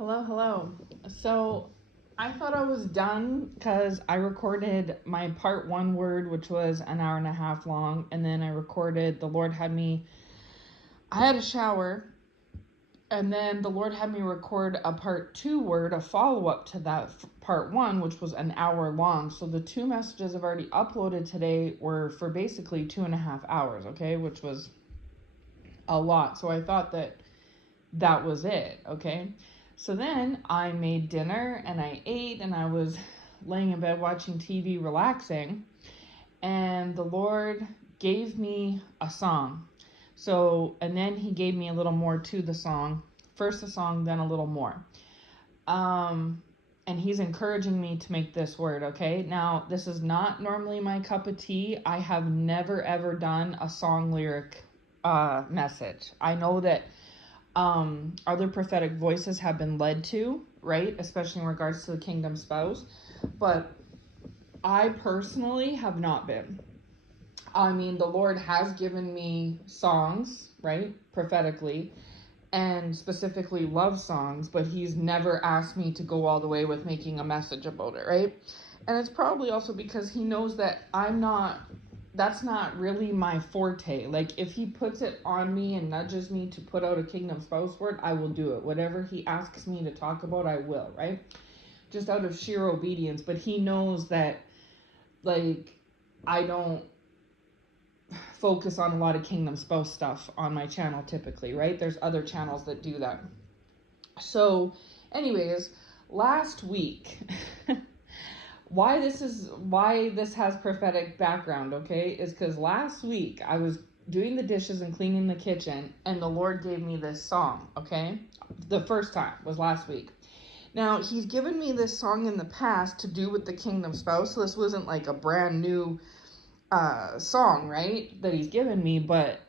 Hello, hello. So I thought I was done because I recorded my part one word, which was an hour and a half long, and then I recorded the Lord had me. I had a shower, and then the Lord had me record a part two word, a follow up to that part one, which was an hour long. So the two messages I've already uploaded today were for basically 2.5 hours, okay, which was a lot. So I thought that was it, okay? So then I made dinner and I ate and I was laying in bed watching TV, relaxing, and the Lord gave me a song. So, and then He gave me a little more to the song. First the song, then a little more. And He's encouraging me to make this word, okay? Now, this is not normally my cup of tea. I have never ever done a song lyric message. I know that other prophetic voices have been led to, right? Especially in regards to the kingdom spouse. But I personally have not been. I mean, the Lord has given me songs, right? Prophetically, and specifically love songs, but He's never asked me to go all the way with making a message about it, right? And it's probably also because He knows that that's not really my forte. Like, if He puts it on me and nudges me to put out a kingdom spouse word, I will do it. Whatever He asks me to talk about, I will, right? Just out of sheer obedience. But He knows that, like, I don't focus on a lot of kingdom spouse stuff on my channel typically, right? There's other channels that do that. So, anyways, last week, why this has prophetic background, okay, is because last week I was doing the dishes and cleaning the kitchen, and the Lord gave me this song, okay? The first time was last week. Now, He's given me this song in the past to do with the kingdom spouse, so this wasn't like a brand new song, right, that He's given me, but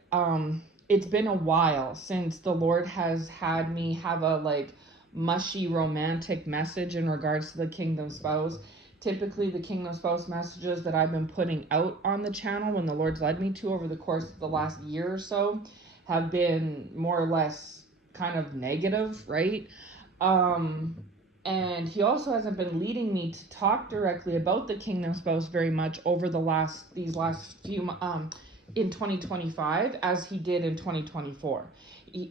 it's been a while since the Lord has had me have a like mushy romantic message in regards to the kingdom spouse. Typically, the kingdom spouse messages that I've been putting out on the channel when the Lord's led me to over the course of the last year or so have been more or less kind of negative, right? And He also hasn't been leading me to talk directly about the kingdom spouse very much over these last few in 2025 as He did in 2024.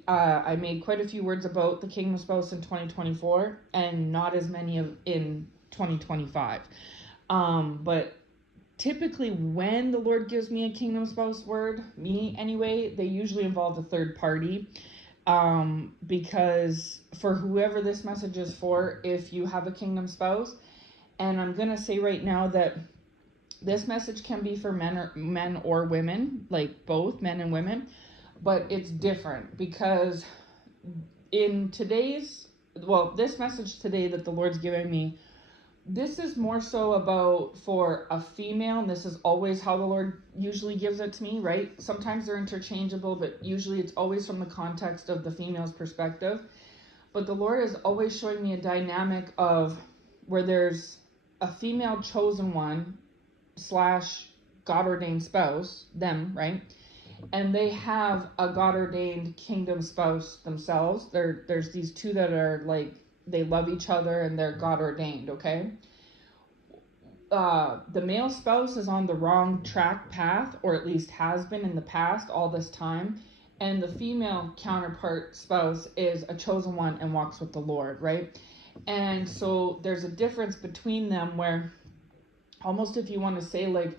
I made quite a few words about the kingdom spouse in 2024 and not as many in 2025. But typically when the Lord gives me a kingdom spouse word, me anyway, they usually involve a third party. Because for whoever this message is for, if you have a kingdom spouse, and I'm gonna say right now that this message can be for men or women, like both men and women, but it's different because this message today that the Lord's giving me, this is more so about for a female, and this is always how the Lord usually gives it to me, right? Sometimes they're interchangeable, but usually it's always from the context of the female's perspective. But the Lord is always showing me a dynamic of where there's a female chosen one / God ordained spouse, them, right? And they have a God ordained kingdom spouse themselves. There's these two that are like, they love each other and they're God ordained, okay? The male spouse is on the wrong path, or at least has been in the past all this time. And the female counterpart spouse is a chosen one and walks with the Lord, right? And so there's a difference between them where almost, if you want to say, like,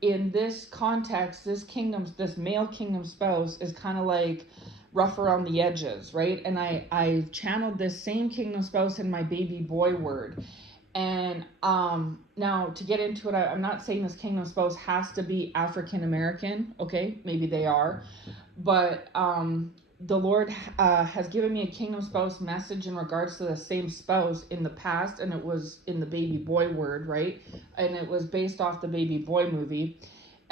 in this context, this male kingdom spouse is kind of like rough around the edges, right? And I channeled this same kingdom spouse in my baby boy word. And now to get into it, I'm not saying this kingdom spouse has to be African American, okay? Maybe they are, but the Lord has given me a kingdom spouse message in regards to the same spouse in the past, and it was in the baby boy word, right? And it was based off the baby boy movie.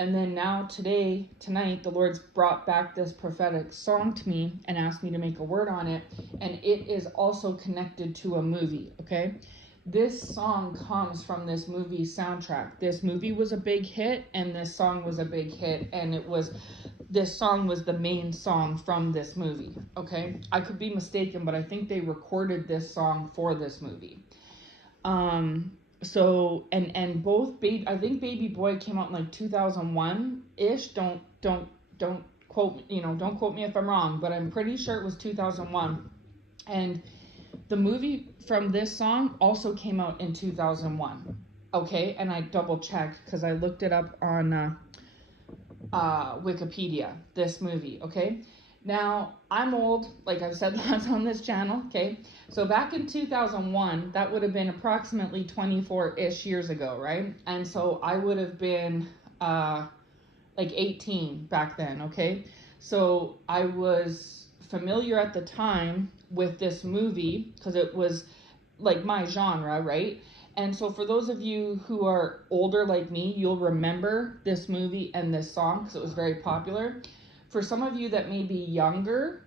And then now tonight, the Lord's brought back this prophetic song to me and asked me to make a word on it. And it is also connected to a movie, okay? This song comes from this movie soundtrack. This movie was a big hit, and this song was a big hit, and it was this song was the main song from this movie. Okay, I could be mistaken, but I think they recorded this song for this movie. So and both I think Baby Boy came out in like 2001 ish. Don't quote, don't quote me if I'm wrong, but I'm pretty sure it was 2001. And the movie from this song also came out in 2001. Okay, and I double checked because I looked it up on Wikipedia, this movie. Okay, now I'm old, like I've said lots on this channel. Okay, so back in 2001, that would have been approximately 24-ish years ago, right? And so I would have been like 18 back then. Okay, so I was familiar at the time with this movie because it was like my genre, right? And so for those of you who are older like me, you'll remember this movie and this song because it was very popular. For some of you that may be younger,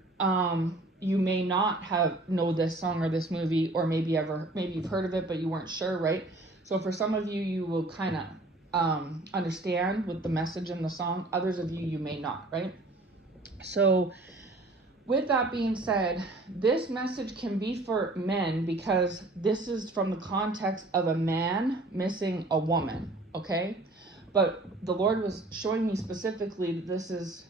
you may not know this song or this movie, or maybe you've heard of it but you weren't sure, right? So for some of you, you will kind of understand with the message in the song. Others of you may not, right? So with that being said, this message can be for men because this is from the context of a man missing a woman, okay? But the Lord was showing me specifically that this is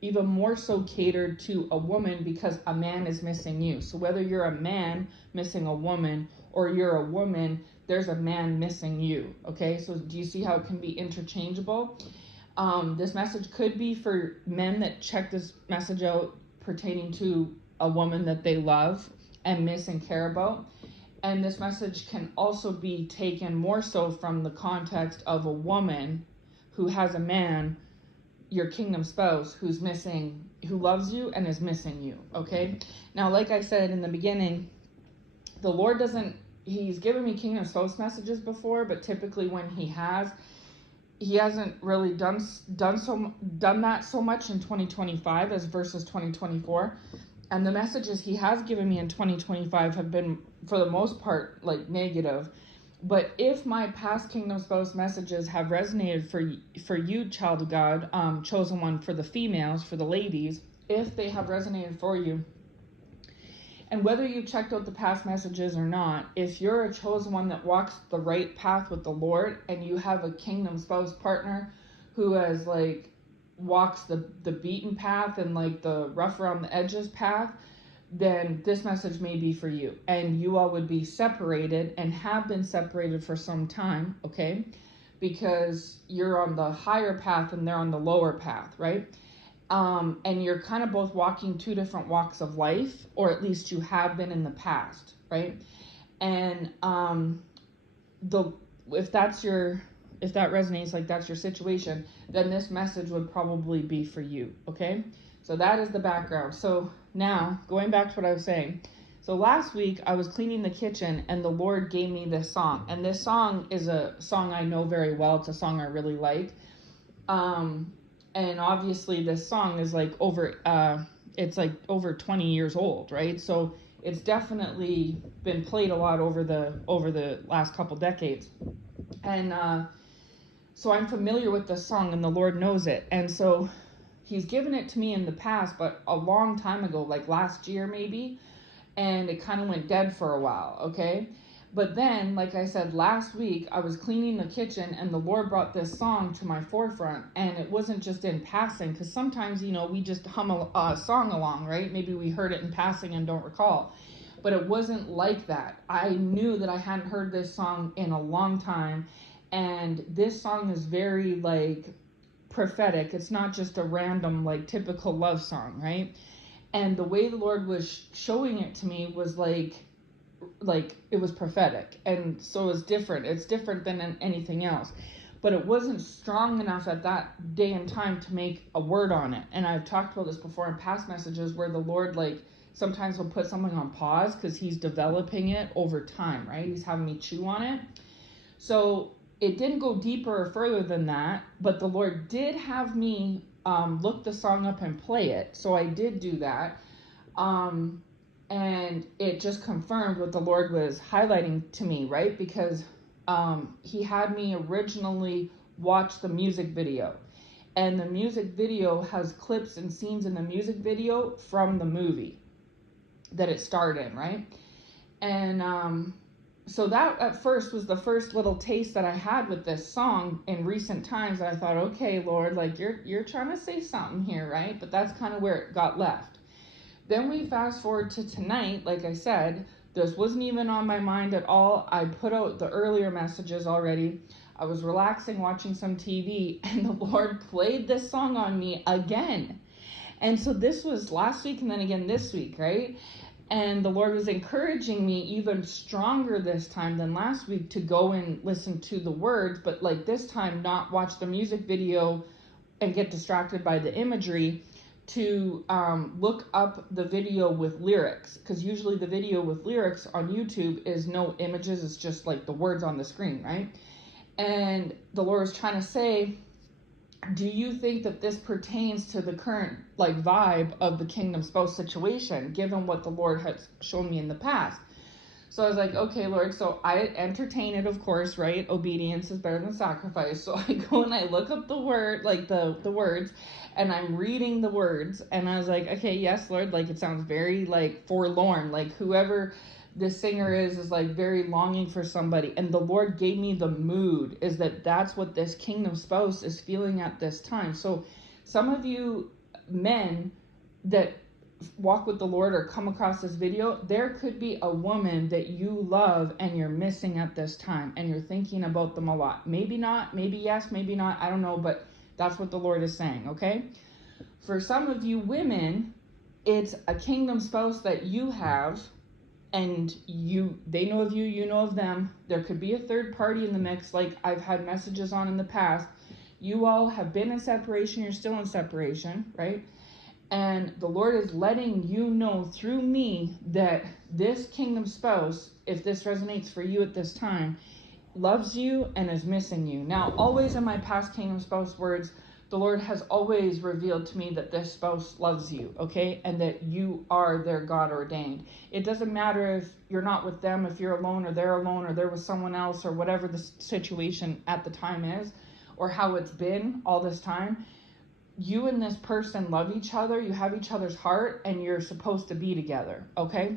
even more so catered to a woman because a man is missing you. So whether you're a man missing a woman or you're a woman, there's a man missing you, okay? So do you see how it can be interchangeable? This message could be for men that check this message out pertaining to a woman that they love and miss and care about. And this message can also be taken more so from the context of a woman who has a man, your kingdom spouse, who loves you and is missing you, okay? Now, like I said in the beginning, the Lord he's given me kingdom spouse messages before, but typically when he hasn't really done that so much in 2025 as versus 2024. And the messages he has given me in 2025 have been, for the most part, like negative. But if my past kingdom spouse messages have resonated for you, child of God, chosen one, for the females, for the ladies, if they have resonated for you, and whether you've checked out the past messages or not, if you're a chosen one that walks the right path with the Lord and you have a kingdom spouse partner who has walks the beaten path and like the rough around the edges path, then this message may be for you. And you all would be separated and have been separated for some time, okay? Because you're on the higher path and they're on the lower path, right? And you're kind of both walking two different walks of life, or at least you have been in the past, right? And if that resonates, like that's your situation, then this message would probably be for you, okay? So that is the background. So now, going back to what I was saying. So last week, I was cleaning the kitchen, and the Lord gave me this song. And this song is a song I know very well. It's a song I really like. And obviously this song is it's like over 20 years old, right? So it's definitely been played a lot over the last couple decades. And so I'm familiar with the song, and the Lord knows it. And so he's given it to me in the past, but a long time ago, like last year maybe, and it kind of went dead for a while, okay? But then, like I said, last week, I was cleaning the kitchen and the Lord brought this song to my forefront. And it wasn't just in passing, because sometimes, we just hum a song along, right? Maybe we heard it in passing and don't recall. But it wasn't like that. I knew that I hadn't heard this song in a long time. And this song is very, prophetic. It's not just a random, typical love song, right? And the way the Lord was showing it to me was like it was prophetic, and so it's different than anything else, but it wasn't strong enough at that day and time to make a word on it. And I've talked about this before in past messages where the Lord sometimes will put something on pause because he's developing it over time, right? He's having me chew on it. So it didn't go deeper or further than that, but the Lord did have me look the song up and play it. So I did do that. And it just confirmed what the Lord was highlighting to me, right? Because he had me originally watch the music video. and the music video has clips and scenes in the music video from the movie that it starred in, right? And so that at first was the first little taste that I had with this song in recent times. I thought, okay, Lord, like you're trying to say something here, right? But that's kind of where it got left. Then we fast forward to tonight. Like I said, this wasn't even on my mind at all. I put out the earlier messages already. I was relaxing, watching some TV, and the Lord played this song on me again. And so this was last week and then again this week, right? And the Lord was encouraging me even stronger this time than last week to go and listen to the words, but like this time not watch the music video and get distracted by the imagery, to look up the video with lyrics, because usually the video with lyrics on YouTube is no images, it's just like the words on the screen, right? And the Lord is trying to say, do you think that this pertains to the current like vibe of the kingdom spouse situation, given what the Lord has shown me in the past? So I was like, okay, Lord. So I entertain it, of course, right? Obedience is better than sacrifice. So I go and I look up the word, like the words, and I'm reading the words. And I was like, okay, yes, Lord. Like it sounds very like forlorn. Like whoever the singer is like very longing for somebody. And the Lord gave me the mood, is that's what this kingdom spouse is feeling at this time. So some of you men that walk with the Lord or come across this video, there could be a woman that you love and you're missing at this time, and you're thinking about them a lot. Maybe not, maybe yes, maybe not, I don't know, but that's what the Lord is saying, okay? For some of you women, it's a kingdom spouse that you have, and they know of you, you know of them. There could be a third party in the mix, like I've had messages on in the past. You all have been in separation, you're still in separation, right? And the Lord is letting you know through me that this kingdom spouse, if this resonates for you at this time, loves you and is missing you. Now, always in my past kingdom spouse words, the Lord has always revealed to me that this spouse loves you, okay? And that you are their God ordained. It doesn't matter if you're not with them, if you're alone or they're with someone else, or whatever the situation at the time is, or how it's been all this time. You and this person love each other, you have each other's heart, and you're supposed to be together, okay?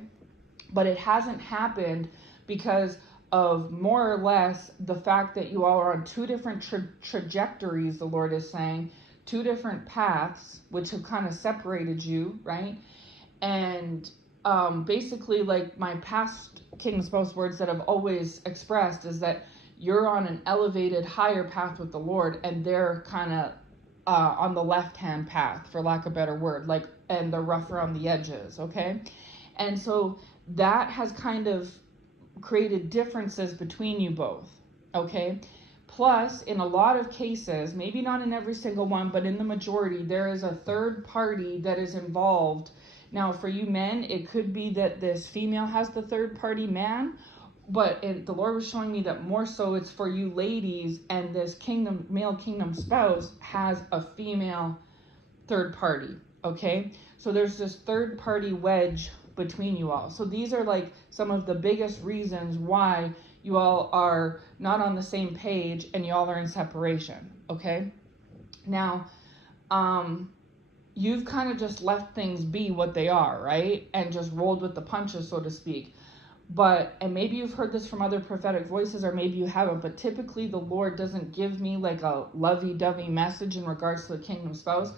But it hasn't happened because of more or less the fact that you all are on two different trajectories, the Lord is saying, two different paths, which have kind of separated you, right? And basically, like my past kingdom spouse words that I've always expressed is that you're on an elevated, higher path with the Lord, and they're kind of on the left-hand path, for lack of a better word, like, and they're rough around the edges, okay? And so that has kind of created differences between you both, okay? Plus, in a lot of cases, maybe not in every single one, but in the majority, there is a third party that is involved. Now, for you men, it could be that this female has the third party man, but the Lord was showing me that more so it's for you ladies, and this male kingdom spouse has a female third party, okay? So there's this third party wedge between you all. So these are like some of the biggest reasons why you all are not on the same page and you all are in separation, okay? Now, you've kind of just left things be what they are, right? And just rolled with the punches, so to speak. And maybe you've heard this from other prophetic voices, or maybe you haven't, but typically the Lord doesn't give me like a lovey-dovey message in regards to the kingdom spouse.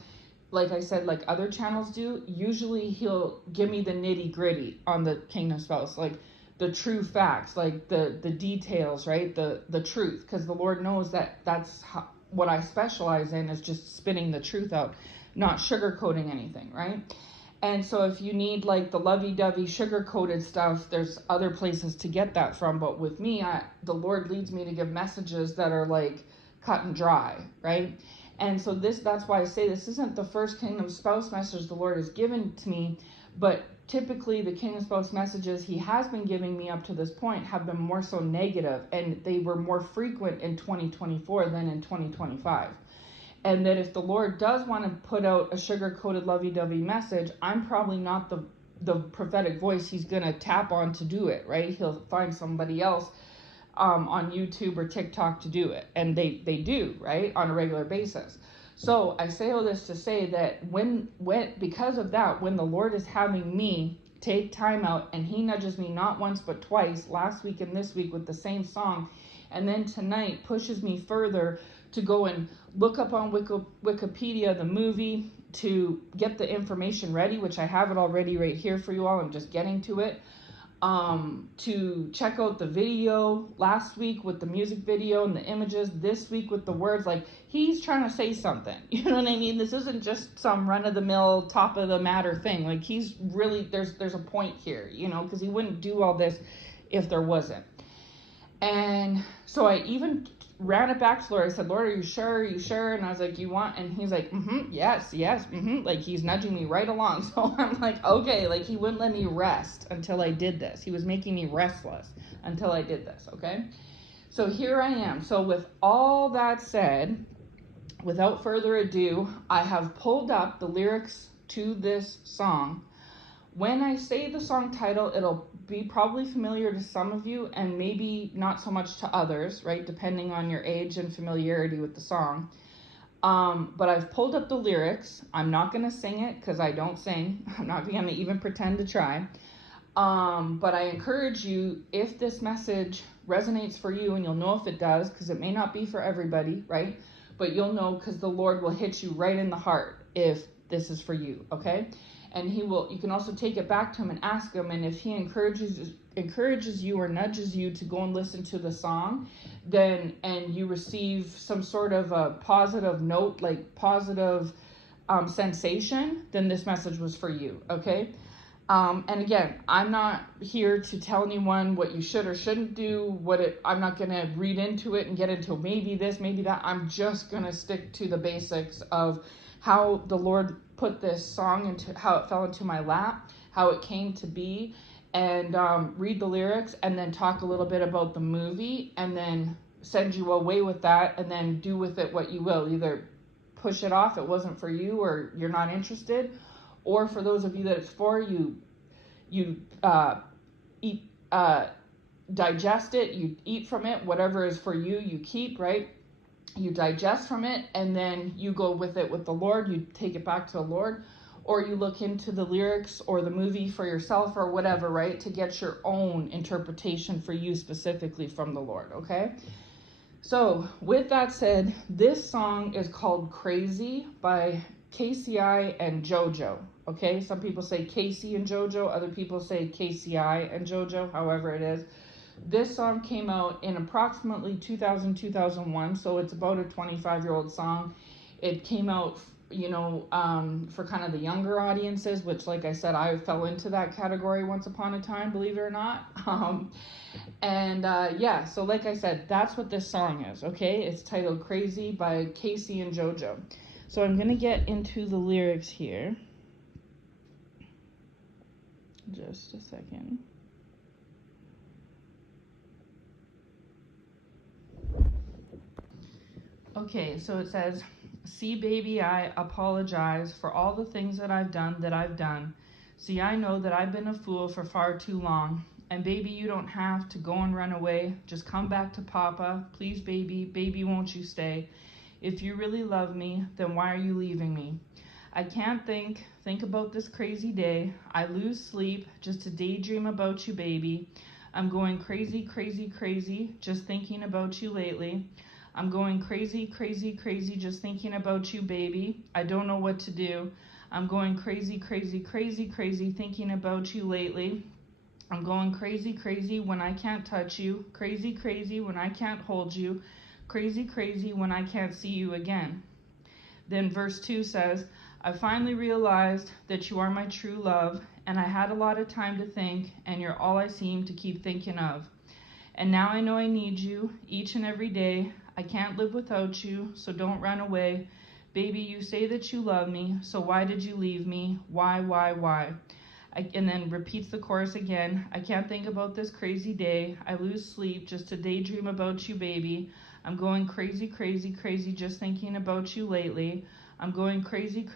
Like I said, like other channels do. Usually he'll give me the nitty-gritty on the kingdom spouse, like the true facts, like the details, right? The truth, because the Lord knows that's what I specialize in, is just spitting the truth out, not sugarcoating anything, right? And so if you need like the lovey-dovey sugar-coated stuff, there's other places to get that from. But with me, the Lord leads me to give messages that are like cut and dry, right? And so that's why I say this isn't the first kingdom spouse message the Lord has given to me, but typically the kingdom spouse messages he has been giving me up to this point have been more so negative, and they were more frequent in 2024 than in 2025. And that if the Lord does want to put out a sugar-coated lovey-dovey message, I'm probably not the prophetic voice he's going to tap on to do it, right? He'll find somebody else on YouTube or TikTok to do it. And they do, right? On a regular basis. So I say all this to say that when because of that, when the Lord is having me take time out and he nudges me not once but twice, last week and this week with the same song, and then tonight pushes me further to go and look up on Wikipedia the movie, to get the information ready, which I have it already right here for you all. I'm just getting to it. To check out the video last week with the music video and the images, this week with the words. Like, he's trying to say something, you know what I mean? This isn't just some run-of-the-mill top of the matter thing. Like, he's really, there's a point here, you know, because he wouldn't do all this if there wasn't. And so I even ran it back to Lord. I said, Lord, are you sure? Are you sure? And I was like, you want? And he's like, yes, like he's nudging me right along. So I'm like, okay, like he wouldn't let me rest until I did this. He was making me restless until I did this, okay? So here I am. So with all that said, without further ado, I have pulled up the lyrics to this song. When I say the song title, it'll be probably familiar to some of you and maybe not so much to others, right? Depending on your age and familiarity with the song. But I've pulled up the lyrics. I'm not going to sing it because I don't sing. I'm not going to even pretend to try. But I encourage you, if this message resonates for you, and you'll know if it does, because it may not be for everybody, right? But you'll know because the Lord will hit you right in the heart if this is for you, okay? And you can also take it back to him and ask him, and if he encourages you or nudges you to go and listen to the song, then, and you receive some sort of a positive note, like positive sensation, then this message was for you, okay? And again, I'm not here to tell anyone what you should or shouldn't do, I'm not going to read into it and get into maybe this, maybe that. I'm just going to stick to the basics of how the Lord put this song into, how it fell into my lap, how it came to be, and read the lyrics, and then talk a little bit about the movie, and then send you away with that, and then do with it what you will. Either push it off, it wasn't for you, or you're not interested, or for those of you that it's for, you eat, digest it, you eat from it, whatever is for you, you keep, right? You digest from it, and then you go with it with the Lord, you take it back to the Lord, or you look into the lyrics or the movie for yourself or whatever, right? To get your own interpretation for you specifically from the Lord, okay? So with that said, this song is called Crazy by KCI and JoJo, okay? Some people say Casey and JoJo, other people say KCI and JoJo, however it is. This song came out in approximately 2000, 2001, so it's about a 25-year-old song. It came out, for kind of the younger audiences, which, like I said, I fell into that category once upon a time, believe it or not. So like I said, that's what this song is, okay? It's titled Crazy by Casey and JoJo. So I'm going to get into the lyrics here. Just a second. Okay, so it says, see, baby, I apologize for all the things that I've done. See, I know that I've been a fool for far too long. And baby, you don't have to go and run away. Just come back to Papa. Please, baby, won't you stay? If you really love me, then why are you leaving me? I can't think about this crazy day. I lose sleep just to daydream about you, baby. I'm going crazy, just thinking about you lately. I'm going crazy, just thinking about you, baby. I don't know what to do. I'm going crazy, thinking about you lately. I'm going crazy when I can't touch you. Crazy when I can't hold you. Crazy when I can't see you again. Then verse 2 says, I finally realized that you are my true love, and I had a lot of time to think, and you're all I seem to keep thinking of. And now I know I need you each and every day. I can't live without you, so don't run away. Baby, you say that you love me, so why did you leave me? Why? And then repeats the chorus again. I can't think about this crazy day. I lose sleep just to daydream about you, baby. I'm going crazy, just thinking about you lately. I'm going crazy,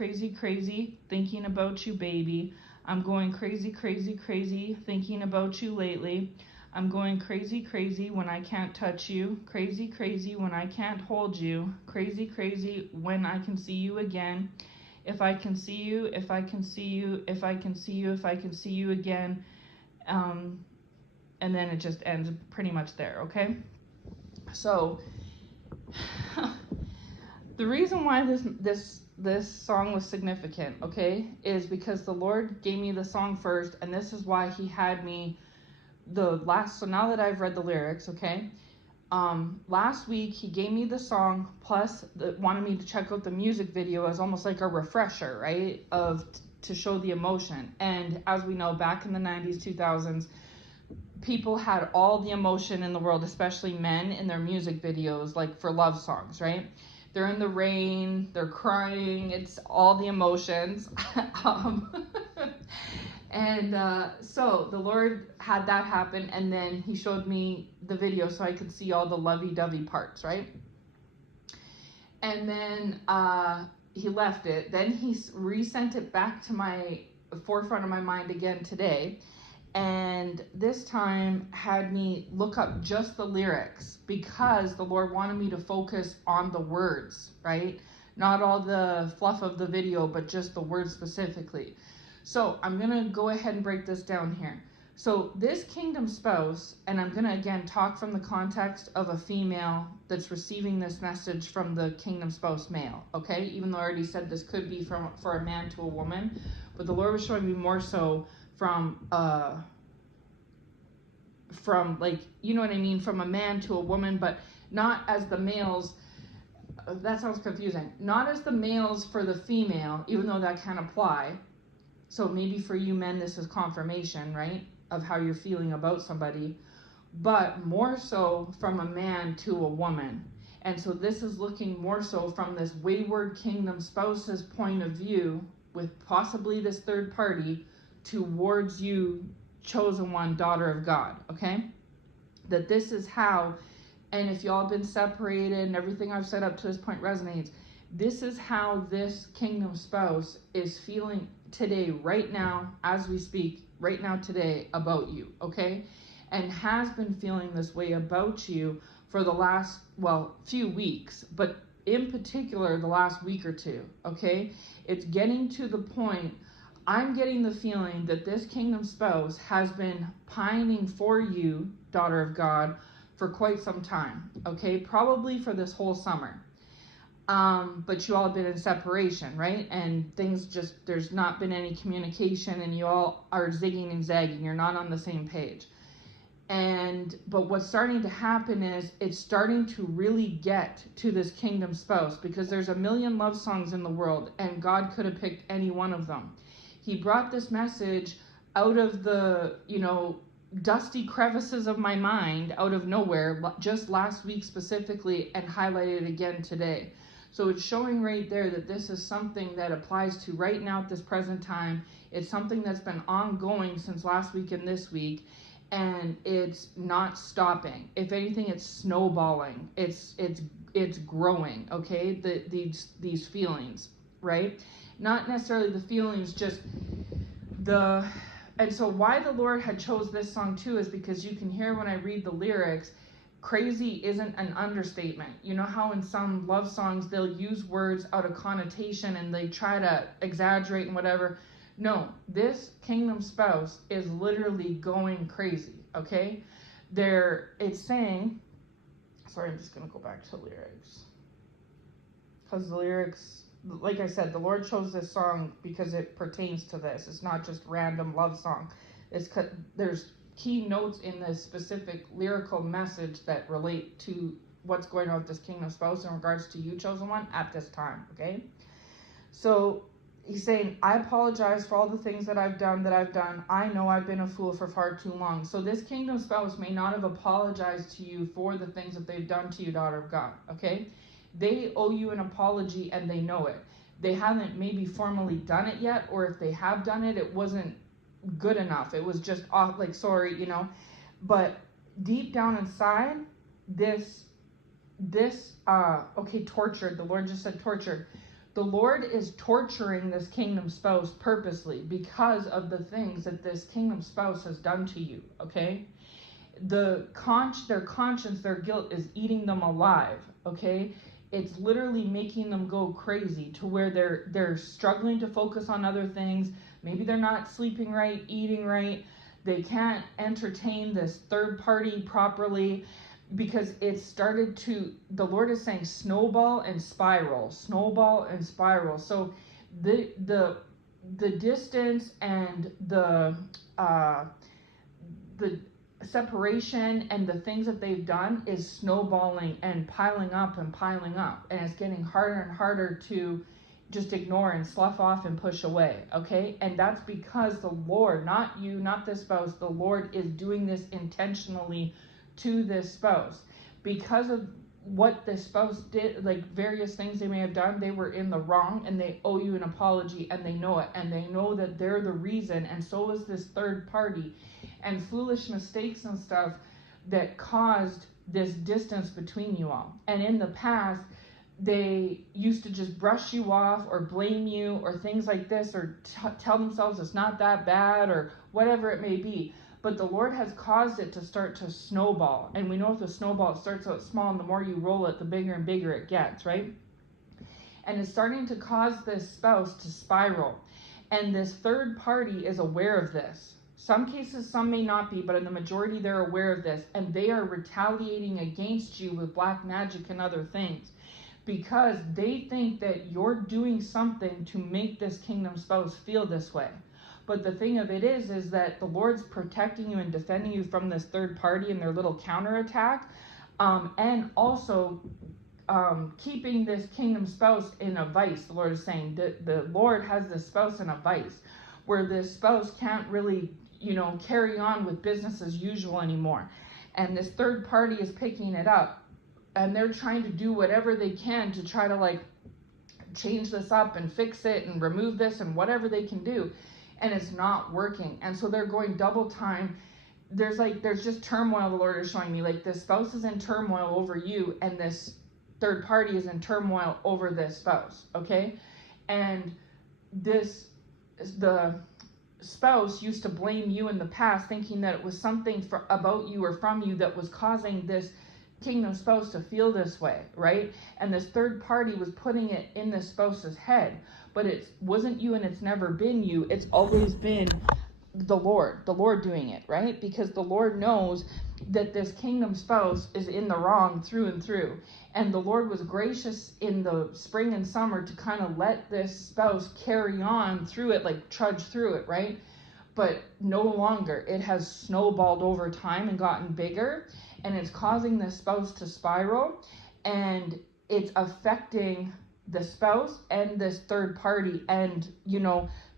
thinking about you, baby. I'm going crazy, thinking about you lately. I'm going crazy, crazy when I can't touch you. Crazy, crazy when I can't hold you. Crazy, crazy when I can see you again. If I can see you, if I can see you, if I can see you, if I can see you again. And then it just ends pretty much there, okay? So, the reason why this song was significant, okay, is because the Lord gave me the song first, and this is why he had me so now that I've read the lyrics, okay, last week he gave me the song plus wanted me to check out the music video as almost like a refresher, right, to show the emotion. And as we know, back in the 90s, 2000s, people had all the emotion in the world, especially men, in their music videos, like for love songs, right? They're in the rain, they're crying, it's all the emotions. So the Lord had that happen, and then he showed me the video so I could see all the lovey-dovey parts, right? And then he left it. Then he resent it back to my forefront of my mind again today. And this time had me look up just the lyrics, because the Lord wanted me to focus on the words, right? Not all the fluff of the video, but just the words specifically. So I'm going to go ahead and break this down here. So this kingdom spouse, and I'm going to again talk from the context of a female that's receiving this message from the kingdom spouse male, okay? Even though I already said this could be for a man to a woman, but the Lord was showing me more so from like, you know what I mean, from a man to a woman, but not as the males. That sounds confusing. Not as the males for the female, even though that can apply. So maybe for you men, this is confirmation, right, of how you're feeling about somebody, but more so from a man to a woman. And so this is looking more so from this wayward kingdom spouse's point of view, with possibly this third party, towards you, chosen one, daughter of God, okay? That this is how, and if y'all have been separated and everything I've said up to this point resonates, this is how this kingdom spouse is feeling today, right now, as we speak, right now, today, about you, okay? And has been feeling this way about you for the last, few weeks, but in particular, the last week or two, okay? It's getting to the point, I'm getting the feeling that this kingdom spouse has been pining for you, daughter of God, for quite some time, okay? Probably for this whole summer. But you all have been in separation, right? And things just, there's not been any communication, and you all are zigging and zagging. You're not on the same page. But what's starting to happen is it's starting to really get to this kingdom spouse, because there's a million love songs in the world, and God could have picked any one of them. He brought this message out of the, dusty crevices of my mind, out of nowhere, just last week specifically, and highlighted it again today. So it's showing right there that this is something that applies to right now at this present time. It's something that's been ongoing since last week and this week, and it's not stopping. If anything, it's snowballing. It's growing, okay? These feelings, right? Not necessarily the feelings, just and so why the Lord had chose this song too is because you can hear when I read the lyrics, crazy isn't an understatement. You know how in some love songs they'll use words out of connotation and they try to exaggerate and whatever. No, this kingdom spouse is literally going crazy, okay? It's saying, sorry, I'm just going to go back to lyrics. Because the lyrics, like I said, the Lord chose this song because it pertains to this. It's not just random love song. There's key notes in this specific lyrical message that relate to what's going on with this kingdom spouse in regards to you, chosen one, at this time, okay? So he's saying, I apologize for all the things that I've done. I know I've been a fool for far too long. So this kingdom spouse may not have apologized to you for the things that they've done to you, daughter of God, okay? They owe you an apology, and they know it. They haven't maybe formally done it yet, or if they have done it, it wasn't good enough. It was just off, like, sorry, But deep down inside, tortured. The Lord just said tortured. The Lord is torturing this kingdom spouse purposely because of the things that this kingdom spouse has done to you, okay? their conscience, their guilt is eating them alive, okay? It's literally making them go crazy to where they're struggling to focus on other things. Maybe they're not sleeping right, eating right. They can't entertain this third party properly because it's started to, the Lord is saying snowball and spiral, snowball and spiral. So the distance and the separation and the things that they've done is snowballing and piling up, and it's getting harder and harder to just ignore and slough off and push away, okay? And that's because the Lord, not you, not the spouse, the Lord is doing this intentionally to this spouse because of what the spouse did, like various things they may have done. They were in the wrong and they owe you an apology, and they know it, and they know that they're the reason, and so is this third party, and foolish mistakes and stuff that caused this distance between you all. And in the past, they used to just brush you off or blame you or things like this, or tell themselves it's not that bad or whatever it may be. But the Lord has caused it to start to snowball. And we know with a snowball, it starts out small, and the more you roll it, the bigger and bigger it gets, right? And it's starting to cause this spouse to spiral. And this third party is aware of this. Some cases, some may not be, but in the majority, they're aware of this. And they are retaliating against you with black magic and other things, because they think that you're doing something to make this kingdom spouse feel this way. But the thing of it is that the Lord's protecting you and defending you from this third party and their little counterattack, and also keeping this kingdom spouse in a vice. The Lord is saying that the Lord has this spouse in a vice, where this spouse can't really, carry on with business as usual anymore. And this third party is picking it up, and they're trying to do whatever they can to try to change this up and fix it and remove this and whatever they can do. And it's not working. And so they're going double time. There's just turmoil. The Lord is showing me, this spouse is in turmoil over you, and this third party is in turmoil over this spouse, okay? And the spouse used to blame you in the past, thinking that it was something about you or from you that was causing this kingdom spouse to feel this way, right? And this third party was putting it in the spouse's head, but it wasn't you, and it's never been you. It's always been the Lord doing it, right? Because the Lord knows that this kingdom spouse is in the wrong through and through. And the Lord was gracious in the spring and summer to kind of let this spouse carry on through it, trudge through it, right? But no longer. It has snowballed over time and gotten bigger, and it's causing the spouse to spiral, and it's affecting the spouse and this third party, and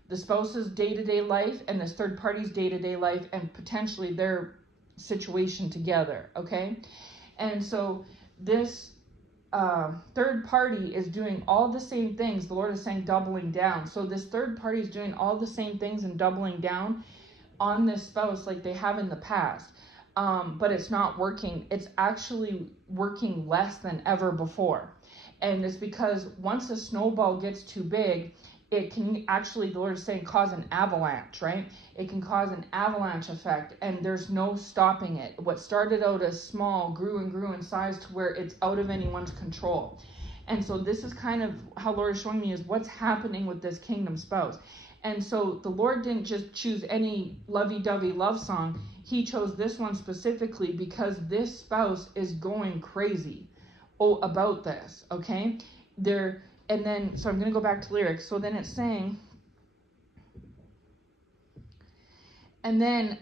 the spouse's day-to-day life and this third party's day-to-day life, and potentially their situation together, okay? And so this third party is doing all the same things. The Lord is saying doubling down. So this third party is doing all the same things and doubling down on this spouse like they have in the past. But it's not working. It's actually working less than ever before. And it's because once a snowball gets too big, it can actually, the Lord is saying, cause an avalanche, right? It can cause an avalanche effect, and there's no stopping it. What started out as small grew and grew in size to where it's out of anyone's control. And so this is kind of how Lord is showing me is what's happening with this kingdom spouse. And so the Lord didn't just choose any lovey-dovey love song. He chose this one specifically because this spouse is going crazy about this, okay? And then, so I'm going to go back to lyrics. So then it's saying, and then,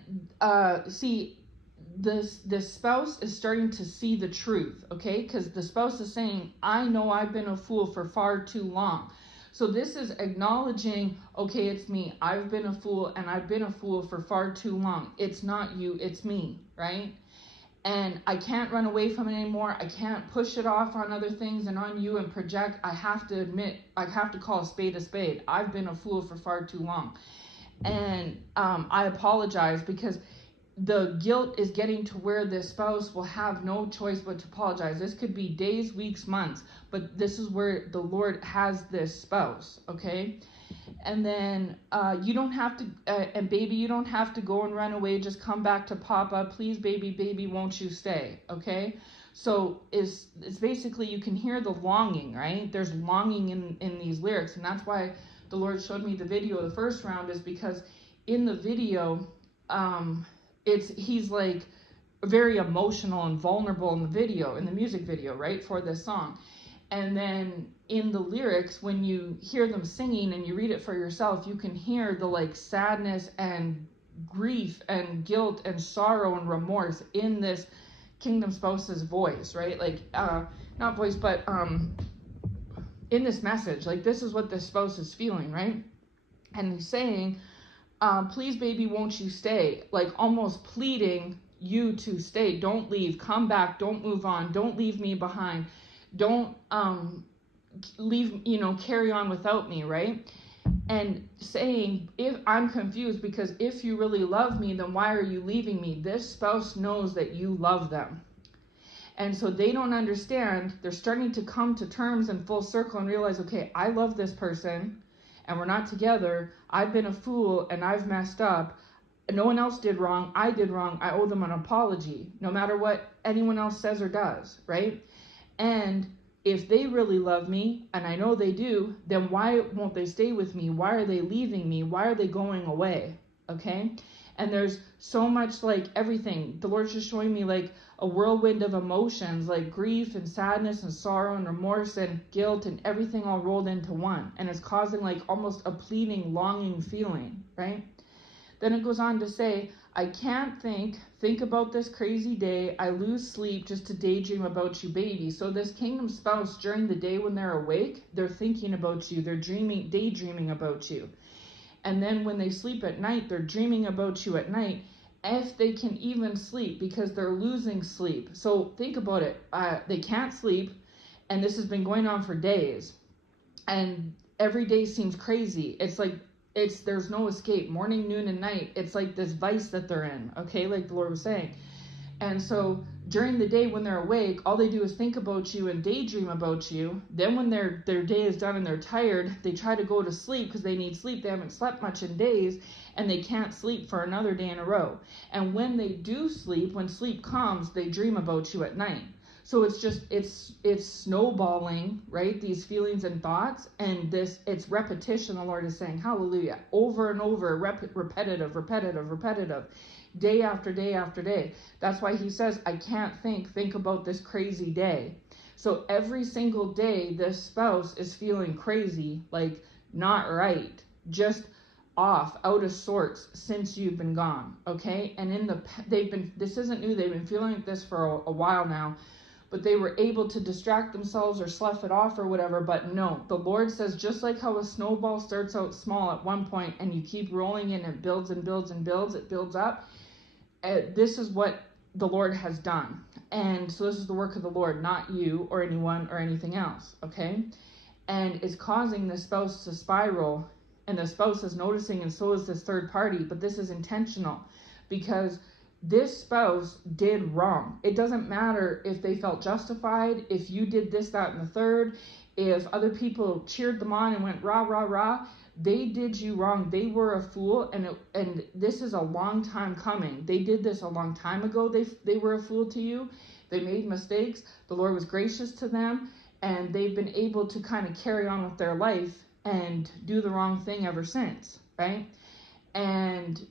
see, the spouse is starting to see the truth, okay? Because the spouse is saying, I know I've been a fool for far too long. So this is acknowledging, okay, it's me. I've been a fool, and I've been a fool for far too long. It's not you, it's me, right? And I can't run away from it anymore. I can't push it off on other things and on you and project. I have to admit, I have to call a spade a spade. I've been a fool for far too long. And I apologize, because the guilt is getting to where the spouse will have no choice but to apologize. This could be days, weeks, months, but this is where the Lord has this spouse, okay? And then you don't have to, and baby, you don't have to go and run away. Just come back to Papa. Please, baby, baby, won't you stay? Okay? So it's basically, you can hear the longing, right? There's longing in these lyrics. And that's why the Lord showed me the video the first round, is because in the video, he's like very emotional and vulnerable in the video, in the music video, right, for this song. And then in the lyrics, when you hear them singing and you read it for yourself, you can hear the like sadness and grief and guilt and sorrow and remorse in this kingdom spouse's voice, right? Like not voice, but in this message, like this is what the spouse is feeling, right? And he's saying, please, baby, won't you stay? Like almost pleading you to stay. Don't leave. Come back. Don't move on. Don't leave me behind. Don't leave, carry on without me, right? And saying, if I'm confused, because if you really love me, then why are you leaving me? This spouse knows that you love them. And so they don't understand. They're starting to come to terms in full circle and realize, okay, I love this person and we're not together. I've been a fool and I've messed up. No one else did wrong. I did wrong. I owe them an apology, no matter what anyone else says or does, right? And if they really love me, and I know they do, then why won't they stay with me? Why are they leaving me? Why are they going away? Okay? And there's so much, like, everything. The Lord's just showing me like a whirlwind of emotions, like grief and sadness and sorrow and remorse and guilt and everything all rolled into one. And it's causing like almost a pleading, longing feeling, right? Then it goes on to say, I can't think about this crazy day. I lose sleep just to daydream about you, baby. So this kingdom spouse, during the day when they're awake, they're thinking about you. They're daydreaming about you. And then when they sleep at night, they're dreaming about you at night, if they can even sleep, because they're losing sleep. So think about it. They can't sleep, and this has been going on for days. And every day seems crazy. It's like, there's no escape, morning, noon, and night. It's like this vice that they're in, okay, like the Lord was saying. And so during the day when they're awake, all they do is think about you and daydream about you. Then when their day is done and they're tired, they try to go to sleep because they need sleep. They haven't slept much in days, and they can't sleep for another day in a row. And when they do sleep, when sleep comes, they dream about you at night. So it's snowballing, right? These feelings and thoughts, and it's repetition. The Lord is saying, hallelujah, over and over, repetitive, day after day after day. That's why he says, I can't think about this crazy day. So every single day, this spouse is feeling crazy, like not right, just off, out of sorts since you've been gone, okay? And this isn't new, they've been feeling like this for a while now, but they were able to distract themselves or slough it off or whatever. But no, the Lord says, just like how a snowball starts out small at one point and you keep rolling in, it builds and builds and builds, it builds up. This is what the Lord has done. And so this is the work of the Lord, not you or anyone or anything else, okay? And it's causing the spouse to spiral, and the spouse is noticing, and so is this third party, but this is intentional because this spouse did wrong. It doesn't matter if they felt justified, if you did this, that, and the third, if other people cheered them on and went rah, rah, rah. They did you wrong. They were a fool, and this is a long time coming. They did this a long time ago. They were a fool to you. They made mistakes. The Lord was gracious to them, and they've been able to kind of carry on with their life and do the wrong thing ever since, right? And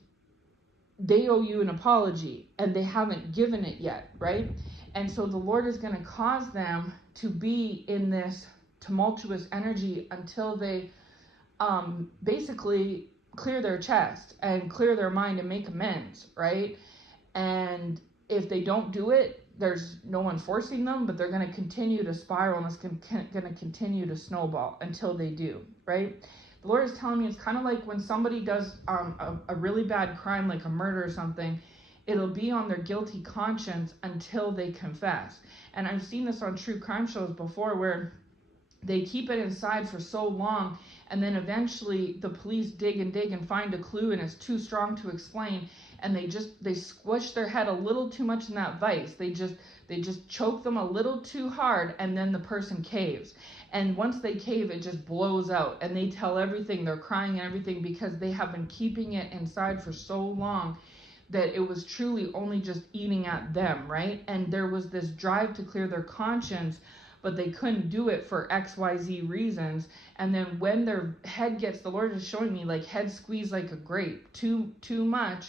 they owe you an apology, and they haven't given it yet, right? And so the Lord is going to cause them to be in this tumultuous energy until they basically clear their chest and clear their mind and make amends, right? And if they don't do it, there's no one forcing them, but they're going to continue to spiral, and it's going to continue to snowball until they do, right? The Lord is telling me it's kind of like when somebody does a really bad crime, like a murder or something, it'll be on their guilty conscience until they confess. And I've seen this on true crime shows before where they keep it inside for so long, and then eventually the police dig and dig and find a clue, and it's too strong to explain, and they squish their head a little too much in that vice. They just choke them a little too hard, and then the person caves. And once they cave, it just blows out, and they tell everything. They're crying and everything because they have been keeping it inside for so long that it was truly only just eating at them, right? And there was this drive to clear their conscience, but they couldn't do it for XYZ reasons. And then when their head gets, the Lord is showing me, like, head squeezed like a grape, too much,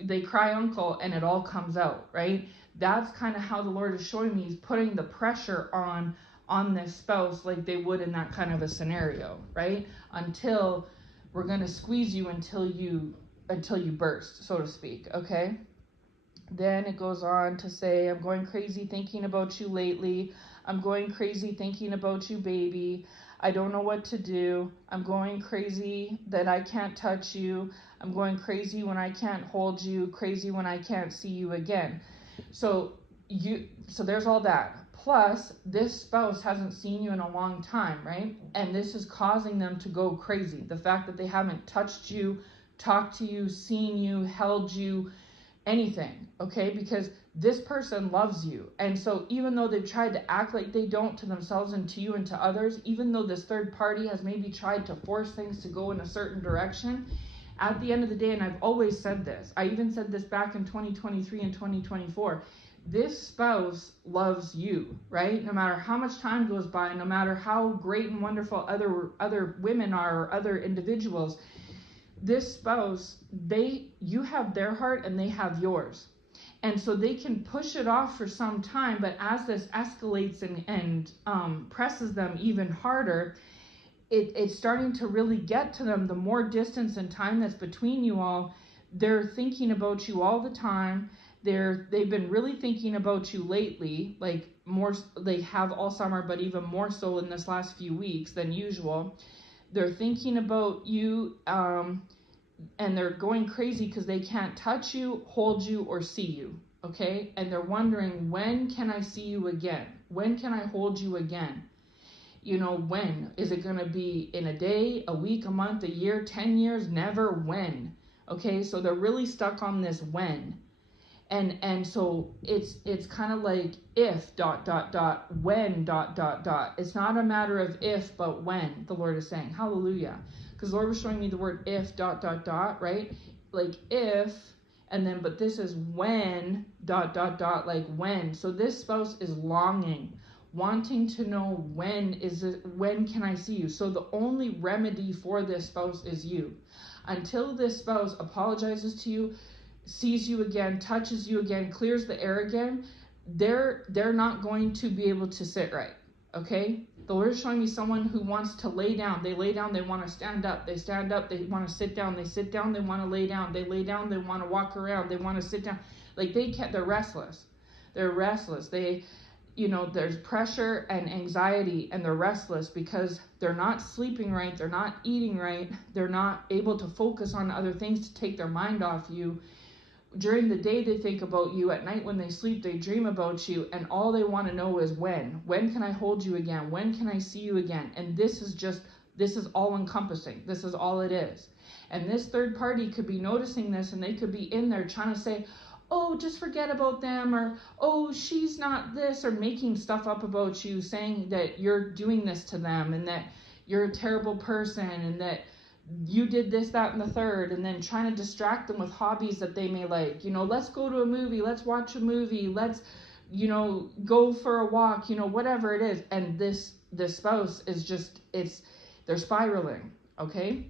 they cry uncle, and it all comes out, right? That's kind of how the Lord is showing me. He's putting the pressure on this spouse like they would in that kind of a scenario, right? Until we're going to squeeze you until you burst, so to speak, okay? Then it goes on to say, I'm going crazy thinking about you lately. I'm going crazy thinking about you, baby. I don't know what to do. I'm going crazy that I can't touch you. I'm going crazy when I can't hold you, crazy when I can't see you again. So there's all that. Plus, this spouse hasn't seen you in a long time, right? And this is causing them to go crazy. The fact that they haven't touched you, talked to you, seen you, held you, anything, okay? Because this person loves you. And so even though they've tried to act like they don't to themselves and to you and to others, even though this third party has maybe tried to force things to go in a certain direction, at the end of the day, and I've always said this, I even said this back in 2023 and 2024, this spouse loves you, right? No matter how much time goes by, no matter how great and wonderful other women are or other individuals, this spouse, you have their heart and they have yours. And so they can push it off for some time, but as this escalates and presses them even harder, it's starting to really get to them. The more distance and time that's between you all, they're thinking about you all the time. They've been really thinking about you lately, like more, they have all summer, but even more so in this last few weeks than usual. They're thinking about you, and they're going crazy because they can't touch you, hold you, or see you, okay? And they're wondering, when can I see you again? When can I hold you again? You know, when? Is it going to be in a day, a week, a month, a year, 10 years? Never when, okay? So they're really stuck on this when. And so it's kind of like if ... when ... It's not a matter of if, but when, the Lord is saying. Hallelujah. Because the Lord was showing me the word if ... right? Like if, and then, but this is when ... like when. So this spouse is longing, wanting to know when can I see you? So the only remedy for this spouse is you. Until this spouse apologizes to you, sees you again, touches you again, clears the air again, they're not going to be able to sit right, okay? The Lord is showing me someone who wants to lay down. They lay down, they want to stand up. They stand up, they want to sit down. They sit down, they want to lay down. They lay down, they want to walk around. They want to sit down. Like they're restless. They're restless. There's pressure and anxiety, and they're restless because they're not sleeping right. They're not eating right. They're not able to focus on other things to take their mind off you. During the day, they think about you. At night, when they sleep, they dream about you. And all they want to know is when. When can I hold you again? When can I see you again? And this is all encompassing. This is all it is. And this third party could be noticing this, and they could be in there trying to say, oh, just forget about them, or, oh, she's not this, or making stuff up about you, saying that you're doing this to them, and that you're a terrible person, and that you did this, that, and the third, and then trying to distract them with hobbies that they may like. Let's go to a movie, let's watch a movie, let's, go for a walk, whatever it is. And this spouse is just, they're spiraling, okay?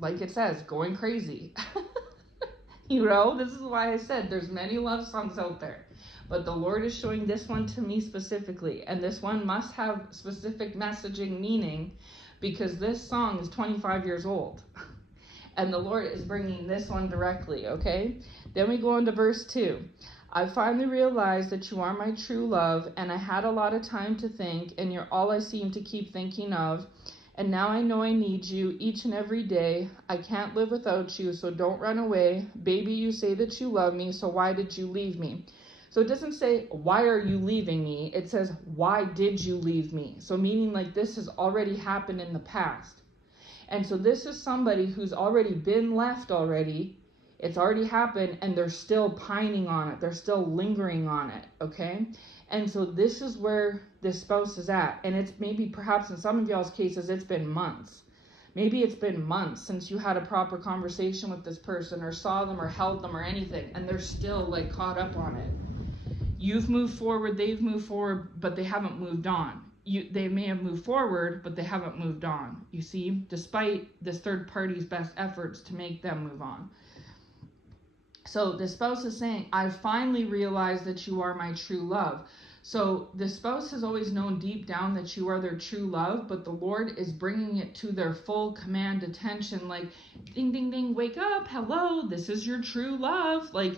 Like it says, going crazy. This is why I said there's many love songs out there. But the Lord is showing this one to me specifically, and this one must have specific messaging meaning, because this song is 25 years old. And the Lord is bringing this one directly, okay? Then we go on to verse 2. I finally realized that you are my true love, and I had a lot of time to think, and you're all I seem to keep thinking of. And now I know I need you each and every day. I can't live without you, so don't run away. Baby, you say that you love me, so why did you leave me? So it doesn't say, why are you leaving me? It says, why did you leave me? So meaning like this has already happened in the past. And so this is somebody who's already been left already, It's already happened, and they're still pining on it. They're still lingering on it, okay? And so this is where this spouse is at. And it's maybe perhaps in some of y'all's cases, it's been months. Maybe it's been months since you had a proper conversation with this person or saw them or held them or anything, and they're still like caught up on it. You've moved forward, they've moved forward, but they haven't moved on. They may have moved forward, but they haven't moved on. You see, despite this third party's best efforts to make them move on. So the spouse is saying, I finally realized that you are my true love. So the spouse has always known deep down that you are their true love, but the Lord is bringing it to their full command attention, like, ding, ding, ding, wake up, hello, this is your true love. Like,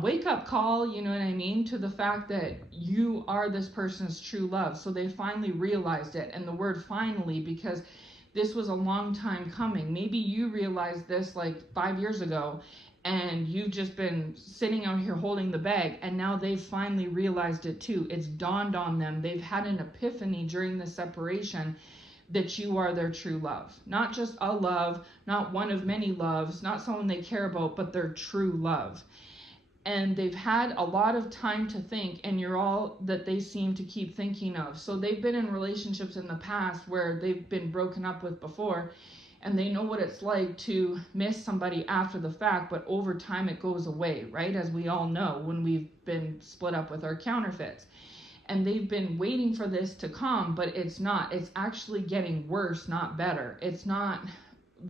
wake up call, you know what I mean, to the fact that you are this person's true love. So they finally realized it, and the word finally, because this was a long time coming. Maybe you realized this like 5 years ago, and you've just been sitting out here holding the bag, and now they've finally realized it too. It's dawned on them. They've had an epiphany during the separation that you are their true love. Not just a love, not one of many loves, not someone they care about, but their true love. And they've had a lot of time to think, and you're all that they seem to keep thinking of. So they've been in relationships in the past where they've been broken up with before, and they know what it's like to miss somebody after the fact, but over time it goes away, right? As we all know, when we've been split up with our counterfeits. And they've been waiting for this to come, but it's not. It's actually getting worse, not better. It's not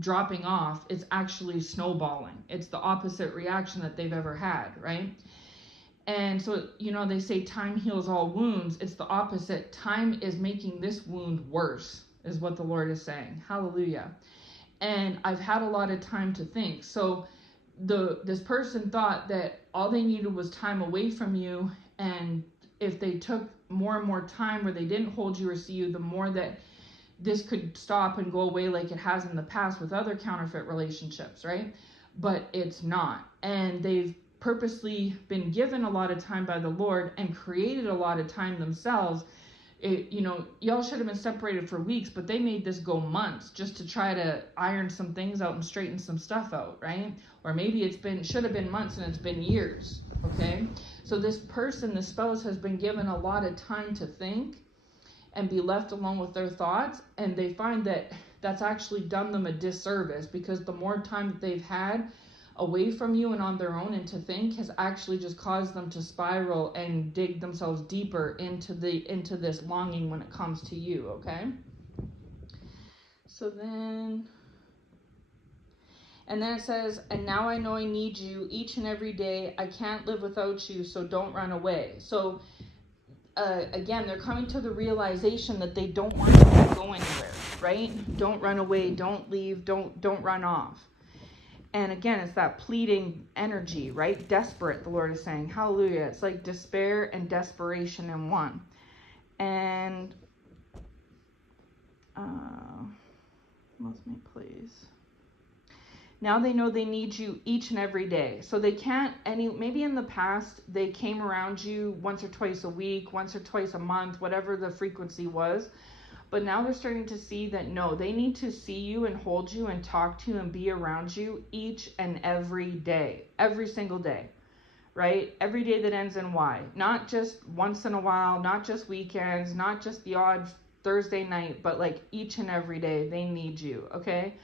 dropping off, it's actually snowballing. It's the opposite reaction that they've ever had, right? And so, you know, they say time heals all wounds. It's the opposite. Time is making this wound worse, is what the Lord is saying. Hallelujah. And I've had a lot of time to think. So this person thought that all they needed was time away from you, and if they took more and more time where they didn't hold you or see you, the more that this could stop and go away like it has in the past with other counterfeit relationships, right? But it's not. And they've purposely been given a lot of time by the Lord and created a lot of time themselves. Y'all should have been separated for weeks, but they made this go months just to try to iron some things out and straighten some stuff out, right? Or maybe should have been months and it's been years, okay? So this person, the spouse, has been given a lot of time to think and be left alone with their thoughts, and they find that that's actually done them a disservice, because the more time that they've had away from you and on their own and to think has actually just caused them to spiral and dig themselves deeper into this longing when it comes to you, okay? So then it says, and now I know I need you each and every day. I can't live without you, so don't run away. So again, they're coming to the realization that they don't want to go anywhere, right? Don't run away, don't leave, don't run off. And again, it's that pleading energy, right? Desperate, the Lord is saying. Hallelujah. It's like despair and desperation in one. And lost my place. Now they know they need you each and every day. So they can't maybe in the past they came around you once or twice a week, once or twice a month, whatever the frequency was. But now they're starting to see that no, they need to see you and hold you and talk to you and be around you each and every day, every single day, right? Every day that ends in Y. Not just once in a while, not just weekends, not just the odd Thursday night, but like each and every day they need you, okay?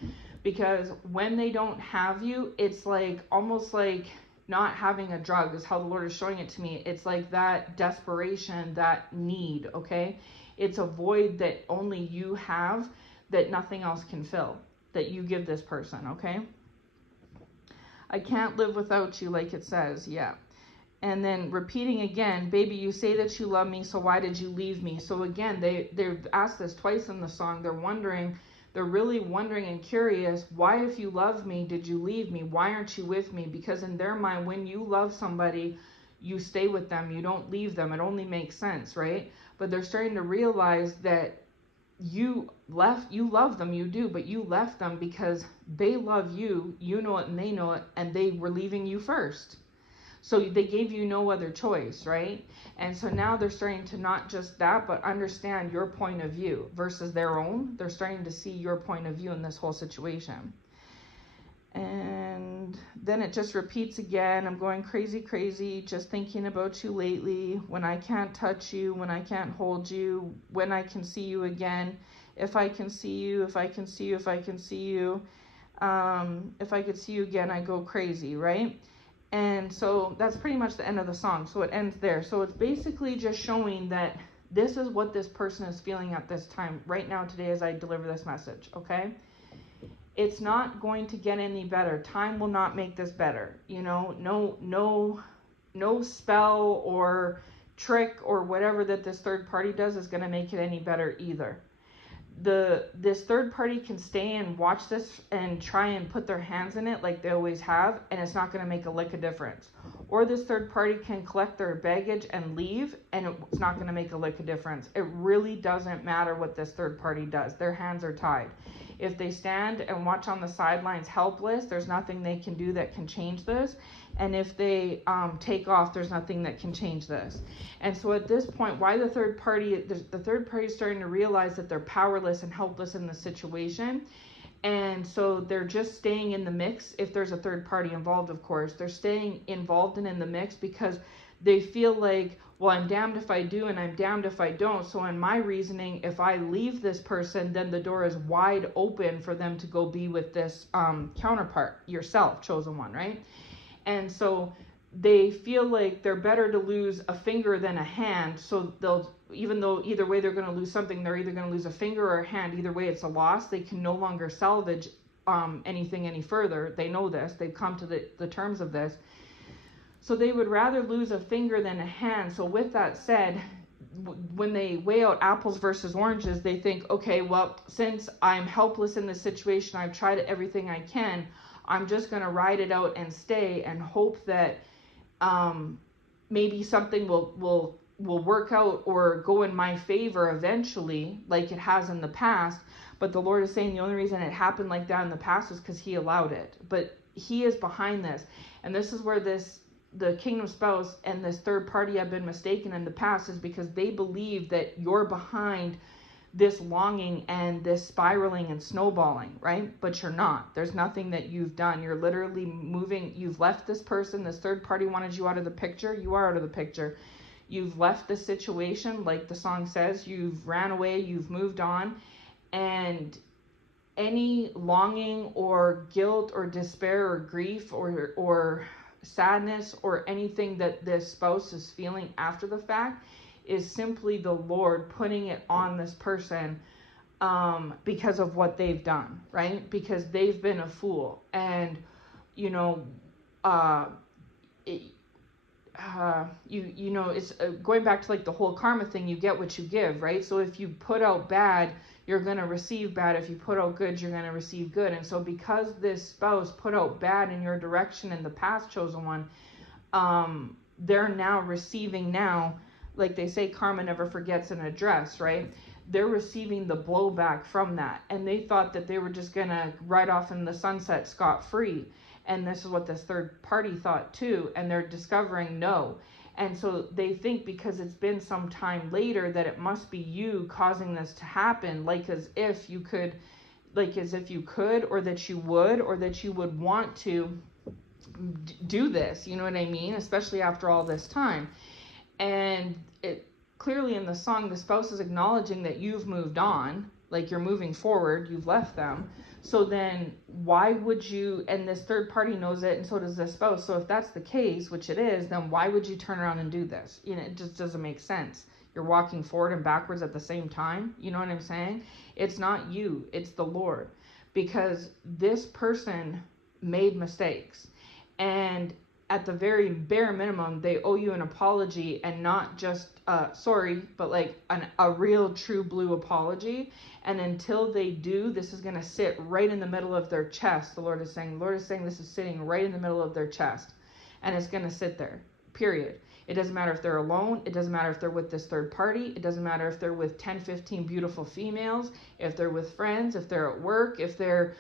Because when they don't have you, it's like almost like not having a drug is how the Lord is showing it to me. It's like that desperation, that need, okay? It's a void that only you have, that nothing else can fill, that you give this person, okay? I can't live without you, like it says, yeah. And then repeating again, baby, you say that you love me, so why did you leave me? So again, they've asked this twice in the song. They're really wondering and curious, why, if you love me, did you leave me? Why aren't you with me? Because in their mind, when you love somebody, you stay with them, you don't leave them. It only makes sense, right? But they're starting to realize that you love them, you do, but you left them because they love you, you know it and they know it, and they were leaving you first. So they gave you no other choice, right? And so now they're starting to not just that, but understand your point of view versus their own. They're starting to see your point of view in this whole situation. And then it just repeats again. I'm going crazy, crazy, just thinking about you lately. When I can't touch you, when I can't hold you, when I can see you again. If I can see you, if I can see you, if I can see you. If I could see you again, I go crazy, right? And so that's pretty much the end of the song. So it ends there. So it's basically just showing that this is what this person is feeling at this time, right now, today, as I deliver this message, okay? It's not going to get any better. Time will not make this better. You know, no spell or trick or whatever that this third party does is going to make it any better either. This third party can stay and watch this and try and put their hands in it like they always have, and it's not going to make a lick of difference. Or this third party can collect their baggage and leave, and it's not going to make a lick of difference. It really doesn't matter what this third party does. Their hands are tied. If they stand and watch on the sidelines helpless, there's nothing they can do that can change this. And if they take off, there's nothing that can change this. And so at this point, why the third party is starting to realize that they're powerless and helpless in the situation. And so they're just staying in the mix. If there's a third party involved, of course, they're staying involved and in the mix because they feel like, well, I'm damned if I do and I'm damned if I don't. So in my reasoning, if I leave this person, then the door is wide open for them to go be with this counterpart, yourself, chosen one, right? And so they feel like they're better to lose a finger than a hand. So they'll, even though either way they're going to lose something, they're either going to lose a finger or a hand. Either way, it's a loss. They can no longer salvage anything any further. They know this. They've come to the terms of this. So they would rather lose a finger than a hand. So with that said, when they weigh out apples versus oranges, they think, okay, well, since I'm helpless in this situation, I've tried everything I can, I'm just going to ride it out and stay and hope that maybe something will work out or go in my favor eventually, like it has in the past. But the Lord is saying the only reason it happened like that in the past is because he allowed it. But he is behind this. And this is where the kingdom spouse and this third party have been mistaken in the past, is because they believe that you're behind this longing and this spiraling and snowballing, right? But you're not. There's nothing that you've done. You're literally moving. You've left this person. This third party wanted you out of the picture. You are out of the picture. You've left the situation, like the song says. You've ran away. You've moved on. And any longing or guilt or despair or grief or sadness or anything that this spouse is feeling after the fact is simply the Lord putting it on this person because of what they've done, right? Because they've been a fool. And, you know, it's going back to like the whole karma thing. You get what you give, right? So if you put out bad, you're going to receive bad. If you put out good, you're going to receive good. And so because this spouse put out bad in your direction in the past, chosen one, they're now receiving now, like they say, karma never forgets an address, right? They're receiving the blowback from that. And they thought that they were just going to ride off in the sunset scot-free. And this is what this third party thought too. And they're discovering no. And so they think because it's been some time later that it must be you causing this to happen, like as if you could, or that you would, or that you would want to do this, you know what I mean? Especially after all this time. And it clearly in the song, the spouse is acknowledging that you've moved on, like you're moving forward, you've left them. So then why would you, and this third party knows it, and so does the spouse. So if that's the case, which it is, then why would you turn around and do this? You know, it just doesn't make sense. You're walking forward and backwards at the same time. You know what I'm saying? It's not you, it's the Lord. Because this person made mistakes. And at the very bare minimum, they owe you an apology, and not just sorry, but like a real true blue apology. And until they do, this is going to sit right in the middle of their chest. The Lord is saying this is sitting right in the middle of their chest, and it's going to sit there, period. It doesn't matter if they're alone. It doesn't matter if they're with this third party. It doesn't matter if they're with 10, 15 beautiful females, if they're with friends, if they're at work, if they're,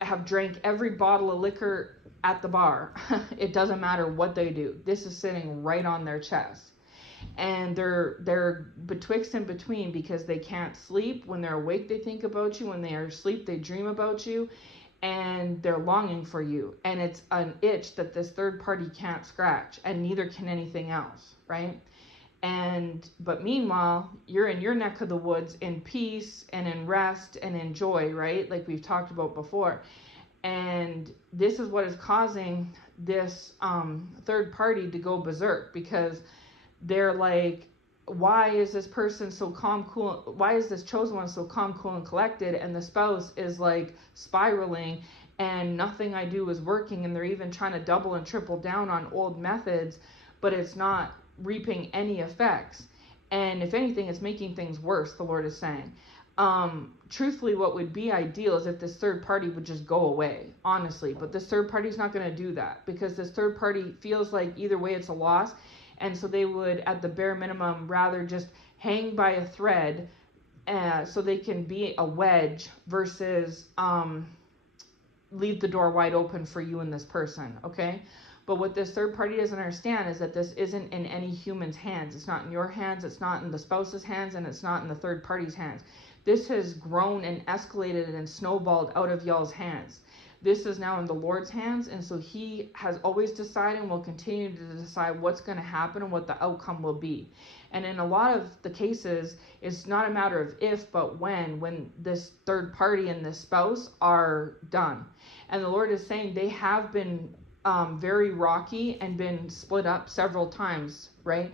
have drank every bottle of liquor at the bar. It doesn't matter what they do. This is sitting right on their chest. And they're betwixt and between, because they can't sleep. When they're awake, they think about you. When they are asleep, they dream about you. and they're longing for you, and it's an itch that this third party can't scratch, and neither can anything else, right? But meanwhile, you're in your neck of the woods in peace and in rest and in joy, right? Like we've talked about before. And this is what is causing this third party to go berserk, because they're like, why is this person so calm, cool? Why is this chosen one so calm, cool, and collected? And the spouse is like spiraling, and nothing I do is working. And they're even trying to double and triple down on old methods, but it's not reaping any effects. And if anything, it's making things worse, the Lord is saying. Truthfully, what would be ideal is if this third party would just go away, honestly. But this third party is not going to do that, because this third party feels like either way it's a loss. And so they would, at the bare minimum, rather just hang by a thread so they can be a wedge versus leave the door wide open for you and this person, okay? But what this third party doesn't understand is that this isn't in any human's hands. It's not in your hands, it's not in the spouse's hands, and it's not in the third party's hands. This has grown and escalated and snowballed out of y'all's hands. This is now in the Lord's hands, and so he has always decided and will continue to decide what's going to happen and what the outcome will be. And in a lot of the cases, it's not a matter of if, but when this third party and this spouse are done. And the Lord is saying they have been very rocky and been split up several times, right?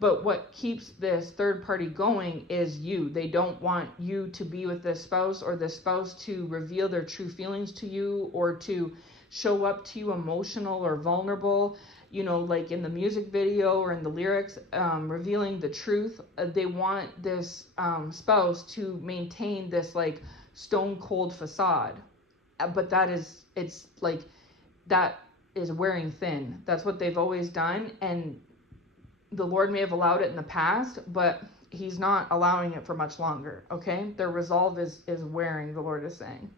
But what keeps this third party going is you. They don't want you to be with this spouse, or the spouse to reveal their true feelings to you, or to show up to you emotional or vulnerable, like in the music video or in the lyrics, revealing the truth. They want this spouse to maintain this like stone cold facade. But that is wearing thin. That's what they've always done, and the Lord may have allowed it in the past, but he's not allowing it for much longer, okay? Their resolve is wearing, the Lord is saying.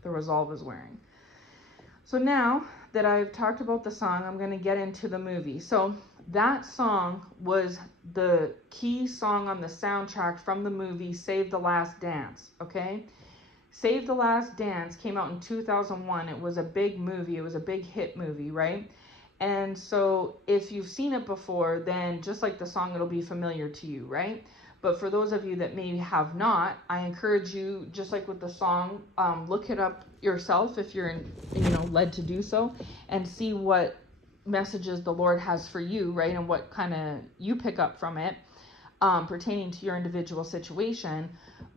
The resolve is wearing. So now that I've talked about the song, I'm going to get into the movie. So that song was the key song on the soundtrack from the movie Save the Last Dance, okay? Save the Last Dance came out in 2001. It was a big movie. It was a big hit movie, right? And so if you've seen it before, then just like the song, it'll be familiar to you, right? But for those of you that maybe have not, I encourage you, just like with the song, look it up yourself if you're led to do so, and see what messages the Lord has for you, right? And what kind of you pick up from it pertaining to your individual situation.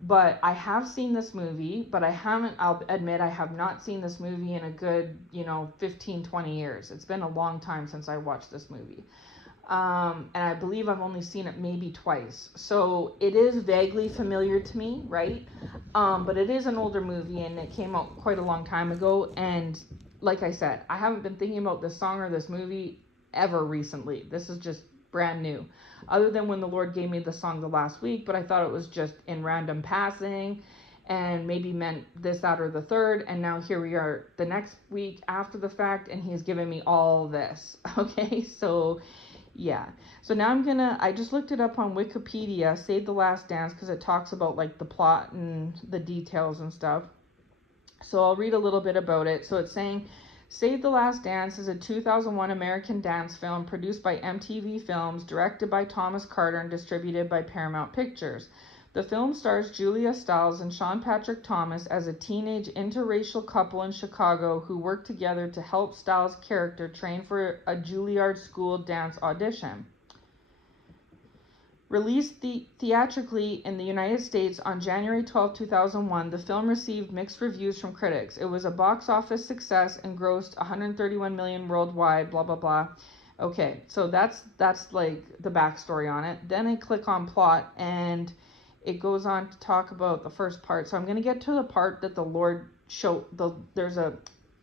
But I have seen this movie, but I'll admit I have not seen this movie in a good, 15, 20 years. It's been a long time since I watched this movie. And I believe I've only seen it maybe twice. So it is vaguely familiar to me, right? But it is an older movie, and it came out quite a long time ago. And like I said, I haven't been thinking about this song or this movie ever recently. This is just brand new. Other than when the Lord gave me the song the last week, but I thought it was just in random passing and maybe meant this, that, or the third. And now here we are the next week after the fact, and he's given me all this. Okay, so yeah. So now I just looked it up on Wikipedia, Save the Last Dance, because it talks about like the plot and the details and stuff. So I'll read a little bit about it. So it's saying, Save the Last Dance is a 2001 American dance film produced by MTV Films, directed by Thomas Carter, and distributed by Paramount Pictures. The film stars Julia Stiles and Sean Patrick Thomas as a teenage interracial couple in Chicago who work together to help Stiles' character train for a Juilliard School dance audition. Released theatrically in the United States on January 12, 2001, the film received mixed reviews from critics. It was a box office success and grossed $131 million worldwide, blah, blah, blah. Okay, so that's like the backstory on it. Then I click on plot, and it goes on to talk about the first part. So I'm going to get to the part that the Lord showed.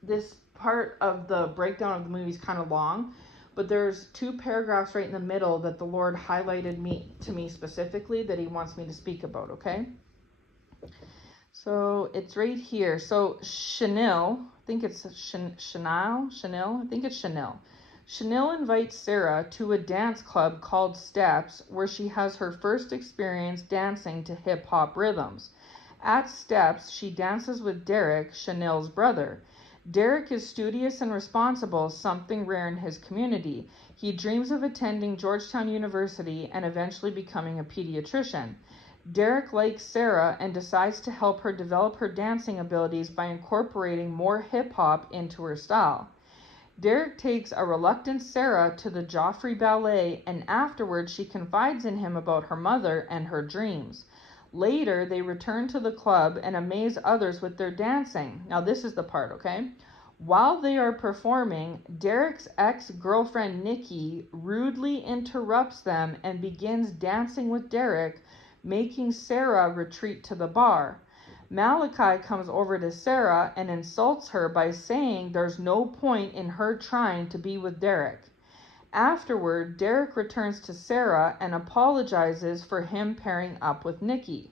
This part of the breakdown of the movie is kind of long, but there's 2 paragraphs right in the middle that the Lord highlighted to me specifically that he wants me to speak about, okay? So it's right here. So Chanel, I think it's Chanel. Chanel invites Sarah to a dance club called Steps, where she has her first experience dancing to hip-hop rhythms. At Steps, she dances with Derek, Chanel's brother. Derek is studious and responsible, something rare in his community. He dreams of attending Georgetown University and eventually becoming a pediatrician. Derek likes Sarah and decides to help her develop her dancing abilities by incorporating more hip-hop into her style. Derek takes a reluctant Sarah to the Joffrey Ballet, and afterwards she confides in him about her mother and her dreams. Later, they return to the club and amaze others with their dancing. Now, this is the part, okay? While they are performing, Derek's ex-girlfriend Nikki rudely interrupts them and begins dancing with Derek, making Sarah retreat to the bar. Malachi comes over to Sarah and insults her by saying there's no point in her trying to be with Derek. Afterward, Derek returns to Sarah and apologizes for him pairing up with Nikki.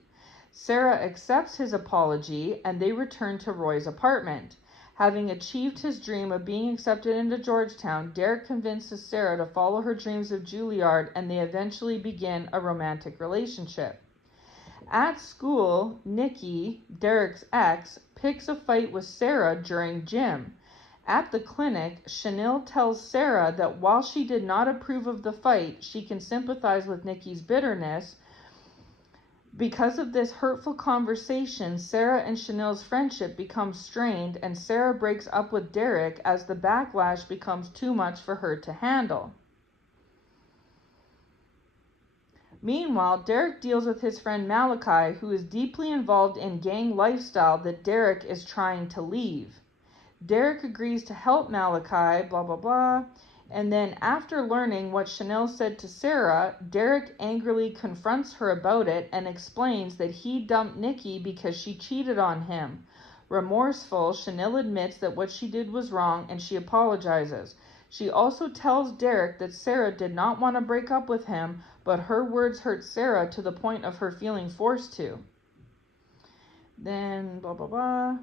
Sarah accepts his apology and they return to Roy's apartment. Having achieved his dream of being accepted into Georgetown, Derek convinces Sarah to follow her dreams of Juilliard and they eventually begin a romantic relationship. At school, Nikki, Derek's ex, picks a fight with Sarah during gym. At the clinic, Chanel tells Sarah that while she did not approve of the fight, she can sympathize with Nikki's bitterness. Because of this hurtful conversation, Sarah and Chanel's friendship becomes strained and Sarah breaks up with Derek as the backlash becomes too much for her to handle. Meanwhile, Derek deals with his friend Malachi, who is deeply involved in gang lifestyle that Derek is trying to leave. Derek agrees to help Malachi, blah, blah, blah. And then after learning what Chanel said to Sarah, Derek angrily confronts her about it and explains that he dumped Nikki because she cheated on him. Remorseful, Chanel admits that what she did was wrong and she apologizes. She also tells Derek that Sarah did not want to break up with him, but her words hurt Sarah to the point of her feeling forced to. Then, blah, blah, blah.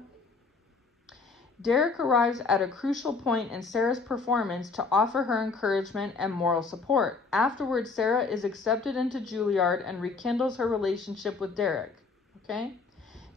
Derek arrives at a crucial point in Sarah's performance to offer her encouragement and moral support. Afterwards, Sarah is accepted into Juilliard and rekindles her relationship with Derek. Okay?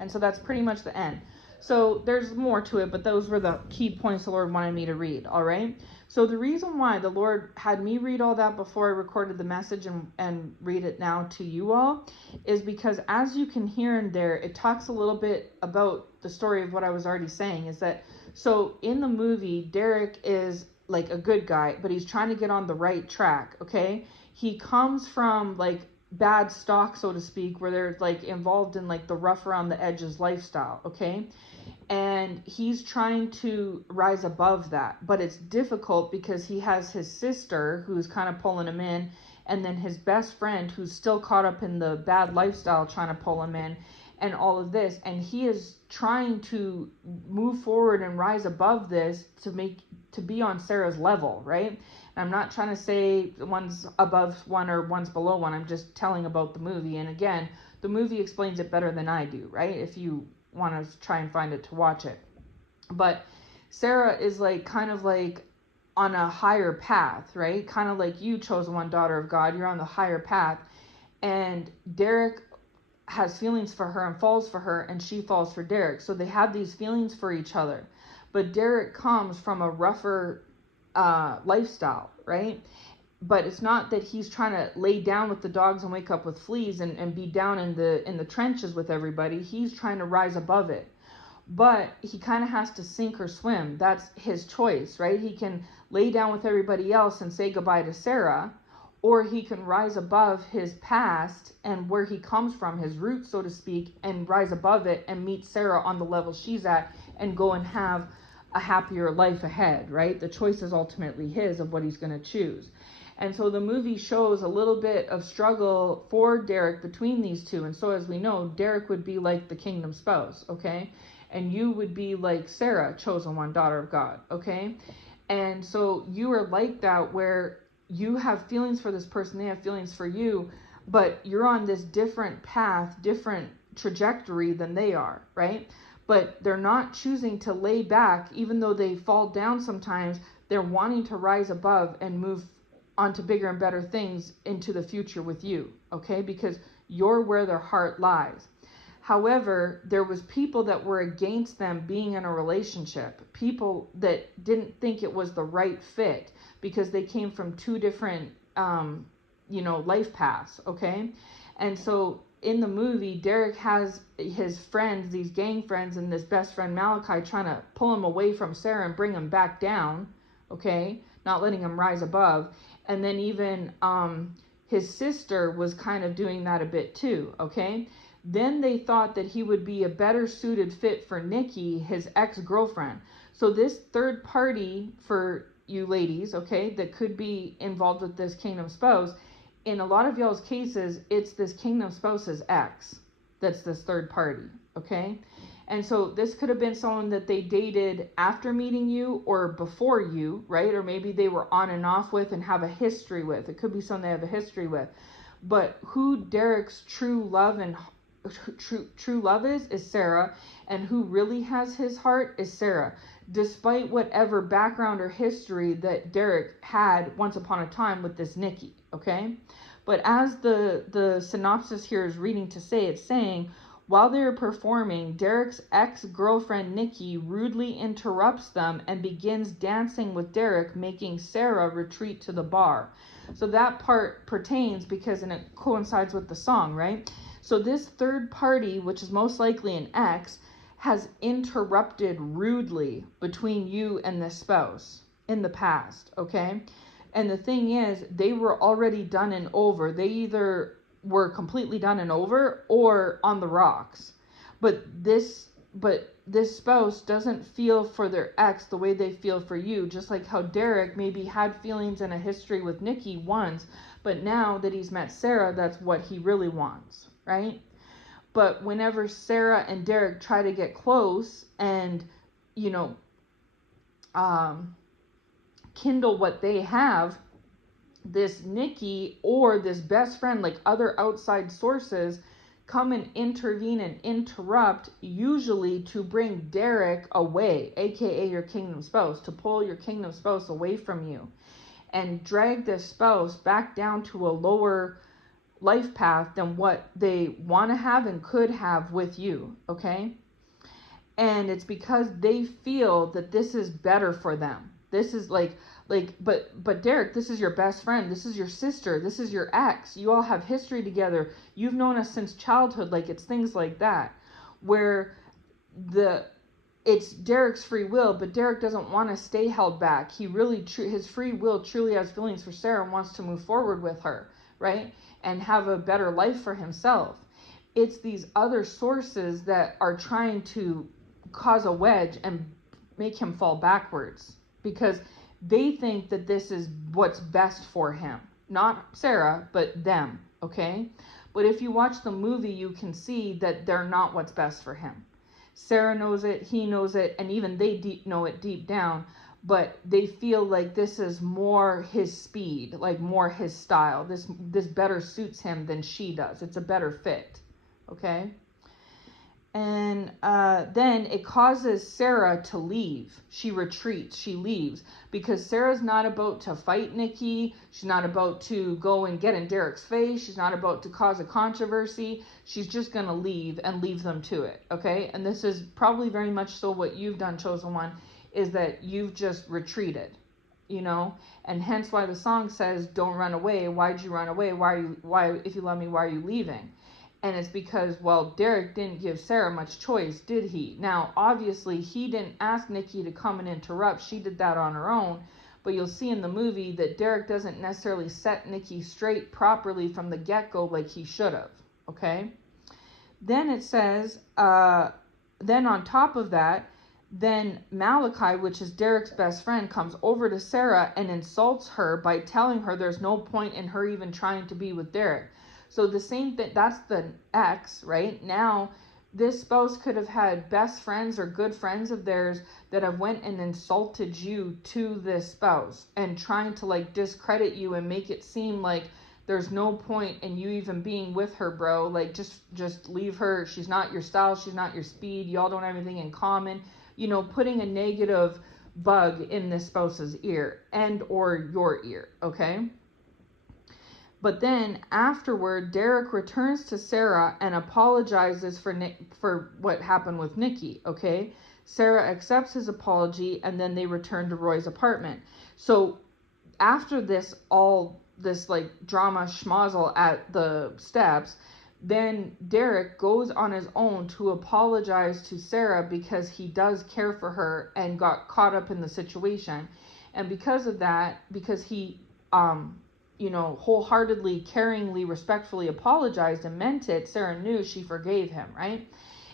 And so that's pretty much the end. So there's more to it, but those were the key points the Lord wanted me to read, all right? So the reason why the Lord had me read all that before I recorded the message and read it now to you all is because as you can hear in there, it talks a little bit about the story of what I was already saying, is that so in the movie, Derek is like a good guy, but he's trying to get on the right track, okay? He comes from like bad stock, so to speak, where they're like involved in like the rough around the edges lifestyle, okay? And he's trying to rise above that, but it's difficult because he has his sister who's kind of pulling him in, and then his best friend who's still caught up in the bad lifestyle trying to pull him in, and all of this, and he is trying to move forward and rise above this to be on Sarah's level, right? And I'm not trying to say one's above one or one's below one. I'm just telling about the movie, and again, the movie explains it better than I do, right? If you want to try and find it to watch it. But Sarah is like kind of like on a higher path, right? Kind of like you, chosen one, daughter of God. You're on the higher path, and Derek has feelings for her and falls for her, and she falls for Derek. So they have these feelings for each other. But Derek comes from a rougher lifestyle, right? But it's not that he's trying to lay down with the dogs and wake up with fleas and be down in the trenches with everybody. He's trying to rise above it. But he kind of has to sink or swim. That's his choice, right? He can lay down with everybody else and say goodbye to Sarah, or he can rise above his past and where he comes from, his roots, so to speak, and rise above it and meet Sarah on the level she's at and go and have a happier life ahead, right? The choice is ultimately his of what he's going to choose. And so the movie shows a little bit of struggle for Derek between these two. And so as we know, Derek would be like the kingdom spouse, okay? And you would be like Sarah, chosen one, daughter of God, okay? And so you are like that where you have feelings for this person, they have feelings for you, but you're on this different path, different trajectory than they are, right? But they're not choosing to lay back, even though they fall down sometimes, they're wanting to rise above and move onto bigger and better things into the future with you, okay? Because you're where their heart lies. However, there was people that were against them being in a relationship, people that didn't think it was the right fit because they came from two different, life paths, okay? And so in the movie, Derek has his friends, these gang friends, and this best friend Malachi trying to pull him away from Sarah and bring him back down, okay? Not letting him rise above. And then even his sister was kind of doing that a bit too, okay? Then they thought that he would be a better suited fit for Nikki, his ex-girlfriend. So this third party for you ladies, okay, that could be involved with this kingdom spouse, in a lot of y'all's cases, it's this kingdom spouse's ex that's this third party, okay? And so this could have been someone that they dated after meeting you or before you, right? Or maybe they were on and off with and have a history with. It could be someone they have a history with. But who Derek's true love is Sarah, and who really has his heart is Sarah, despite whatever background or history that Derek had once upon a time with this Nikki, okay? But as the synopsis here is reading to say, it's saying, while they are performing, Derek's ex-girlfriend Nikki rudely interrupts them and begins dancing with Derek, making Sarah retreat to the bar. So that part pertains because, and it coincides with the song, right? So this third party, which is most likely an ex, has interrupted rudely between you and this spouse in the past, okay? And the thing is, they were already done and over. They either were completely done and over or on the rocks. But this spouse doesn't feel for their ex the way they feel for you, just like how Derek maybe had feelings and a history with Nikki once, but now that he's met Sarah, that's what he really wants, right? But whenever Sarah and Derek try to get close and, kindle what they have, this Nikki or this best friend, like other outside sources, come and intervene and interrupt, usually to bring Derek away, aka your kingdom spouse, to pull your kingdom spouse away from you and drag this spouse back down to a lower life path than what they want to have and could have with you, okay? And it's because they feel that this is better for them. This is but Derek, this is your best friend, this is your sister, this is your ex, you all have history together, you've known us since childhood, like it's things like that, where it's Derek's free will, but Derek doesn't want to stay held back. He really, his free will truly has feelings for Sarah and wants to move forward with her, right? And have a better life for himself. It's these other sources that are trying to cause a wedge and make him fall backwards because they think that this is what's best for him. Not Sarah, but them, okay? But if you watch the movie, you can see that they're not what's best for him. Sarah knows it, he knows it, and even they know it deep down, but they feel like this is more his speed, like more his style. This better suits him than she does. It's a better fit, okay? And then it causes Sarah to leave. She retreats, she leaves, because Sarah's not about to fight Nikki. She's not about to go and get in Derek's face. She's not about to cause a controversy. She's just going to leave and leave them to it, okay? And this is probably very much so what you've done, Chosen One, is that you've just retreated, and hence why the song says, don't run away. Why'd you run away? Why, if you love me, why are you leaving? And it's because, Derek didn't give Sarah much choice, did he? Now, obviously, he didn't ask Nikki to come and interrupt. She did that on her own. But you'll see in the movie that Derek doesn't necessarily set Nikki straight properly from the get-go like he should have, okay? Then it says, then on top of that, then Malachi, which is Derek's best friend, comes over to Sarah and insults her by telling her there's no point in her even trying to be with Derek. So the same thing, that's the ex, right? Now, this spouse could have had best friends or good friends of theirs that have went and insulted you to this spouse and trying to discredit you and make it seem like there's no point in you even being with her, bro. Like, just leave her. She's not your style. She's not your speed. Y'all don't have anything in common. Putting a negative bug in this spouse's ear and or your ear, okay? But then afterward, Derek returns to Sarah and apologizes for what happened with Nikki, okay? Sarah accepts his apology, and then they return to Roy's apartment. So after this like drama schmozzle at the steps, then Derek goes on his own to apologize to Sarah because he does care for her and got caught up in the situation. And because of that, because he wholeheartedly, caringly, respectfully apologized and meant it, Sarah knew she forgave him, right?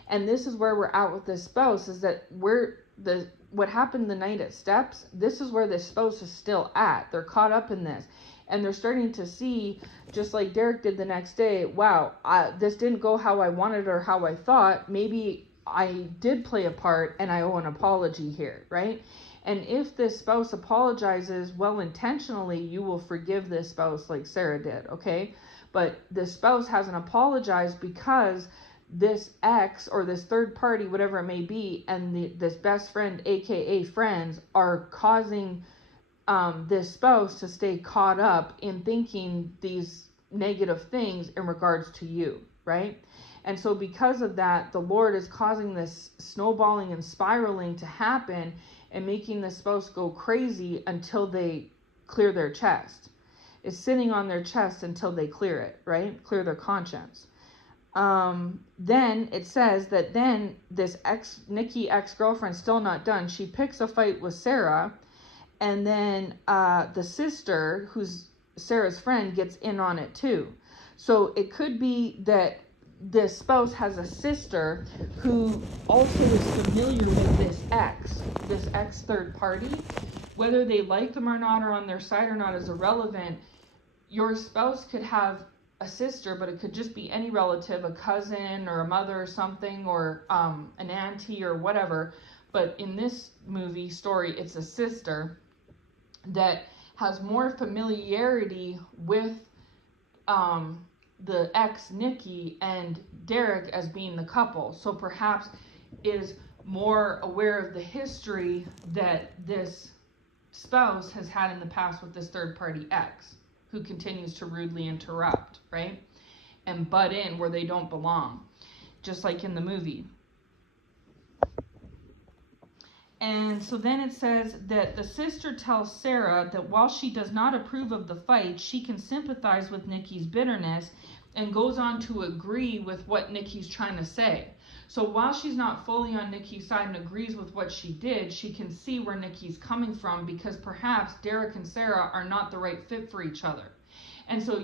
And this is where we're at with this spouse, is that what happened the night at Steps, this is where this spouse is still at. They're caught up in this. And they're starting to see, just like Derek did the next day, wow, this didn't go how I wanted or how I thought. Maybe I did play a part and I owe an apology here, right? And if this spouse apologizes well-intentionally, you will forgive this spouse like Sarah did, okay? But the spouse hasn't apologized because this ex or this third party, whatever it may be, and this best friend, aka friends, are causing this spouse to stay caught up in thinking these negative things in regards to you, right? And so because of that, the Lord is causing this snowballing and spiraling to happen and making the spouse go crazy until they clear their chest. It's sitting on their chest until they clear it, right? Clear their conscience. Then it says that then this Nikki ex-girlfriend, still not done, she picks a fight with Sarah, and then the sister, who's Sarah's friend, gets in on it too. So it could be that this spouse has a sister who also is familiar with this ex third party. Whether they like them or not, or on their side or not, is irrelevant. Your spouse could have a sister, but it could just be any relative, a cousin or a mother or something, or an auntie or whatever. But in this movie story, it's a sister that has more familiarity with the ex Nikki and Derek as being the couple. So perhaps is more aware of the history that this spouse has had in the past with this third party ex, who continues to rudely interrupt, right? And butt in where they don't belong, just like in the movie. And so then it says that the sister tells Sarah that while she does not approve of the fight, she can sympathize with Nikki's bitterness, and goes on to agree with what Nikki's trying to say. So while she's not fully on Nikki's side and agrees with what she did, she can see where Nikki's coming from, because perhaps Derek and Sarah are not the right fit for each other. And so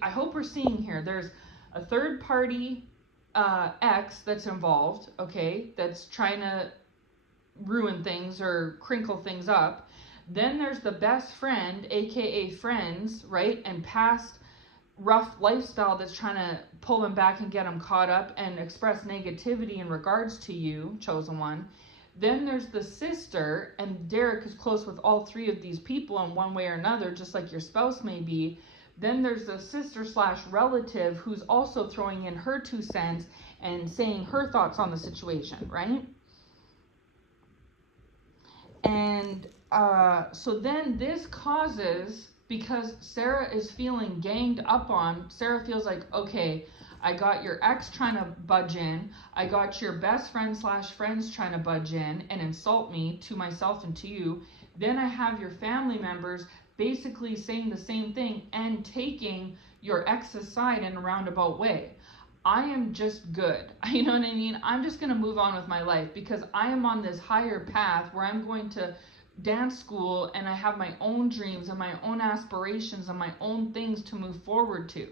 I hope we're seeing here, there's a third party ex that's involved, okay, that's trying to ruin things or crinkle things up. Then there's the best friend, aka friends, right, and past rough lifestyle that's trying to pull them back and get them caught up and express negativity in regards to you, chosen one. Then there's the sister, and Derek is close with all three of these people in one way or another, just like your spouse may be. Then there's the sister / relative who's also throwing in her 2 cents and saying her thoughts on the situation, right? And so then this causes, because Sarah is feeling ganged up on, Sarah feels like, okay, I got your ex trying to budge in, I got your best friend / friends trying to budge in and insult me to myself and to you. Then I have your family members basically saying the same thing and taking your ex's side in a roundabout way. I am just good. You know what I mean? I'm just going to move on with my life because I am on this higher path where I'm going to dance school and I have my own dreams and my own aspirations and my own things to move forward to.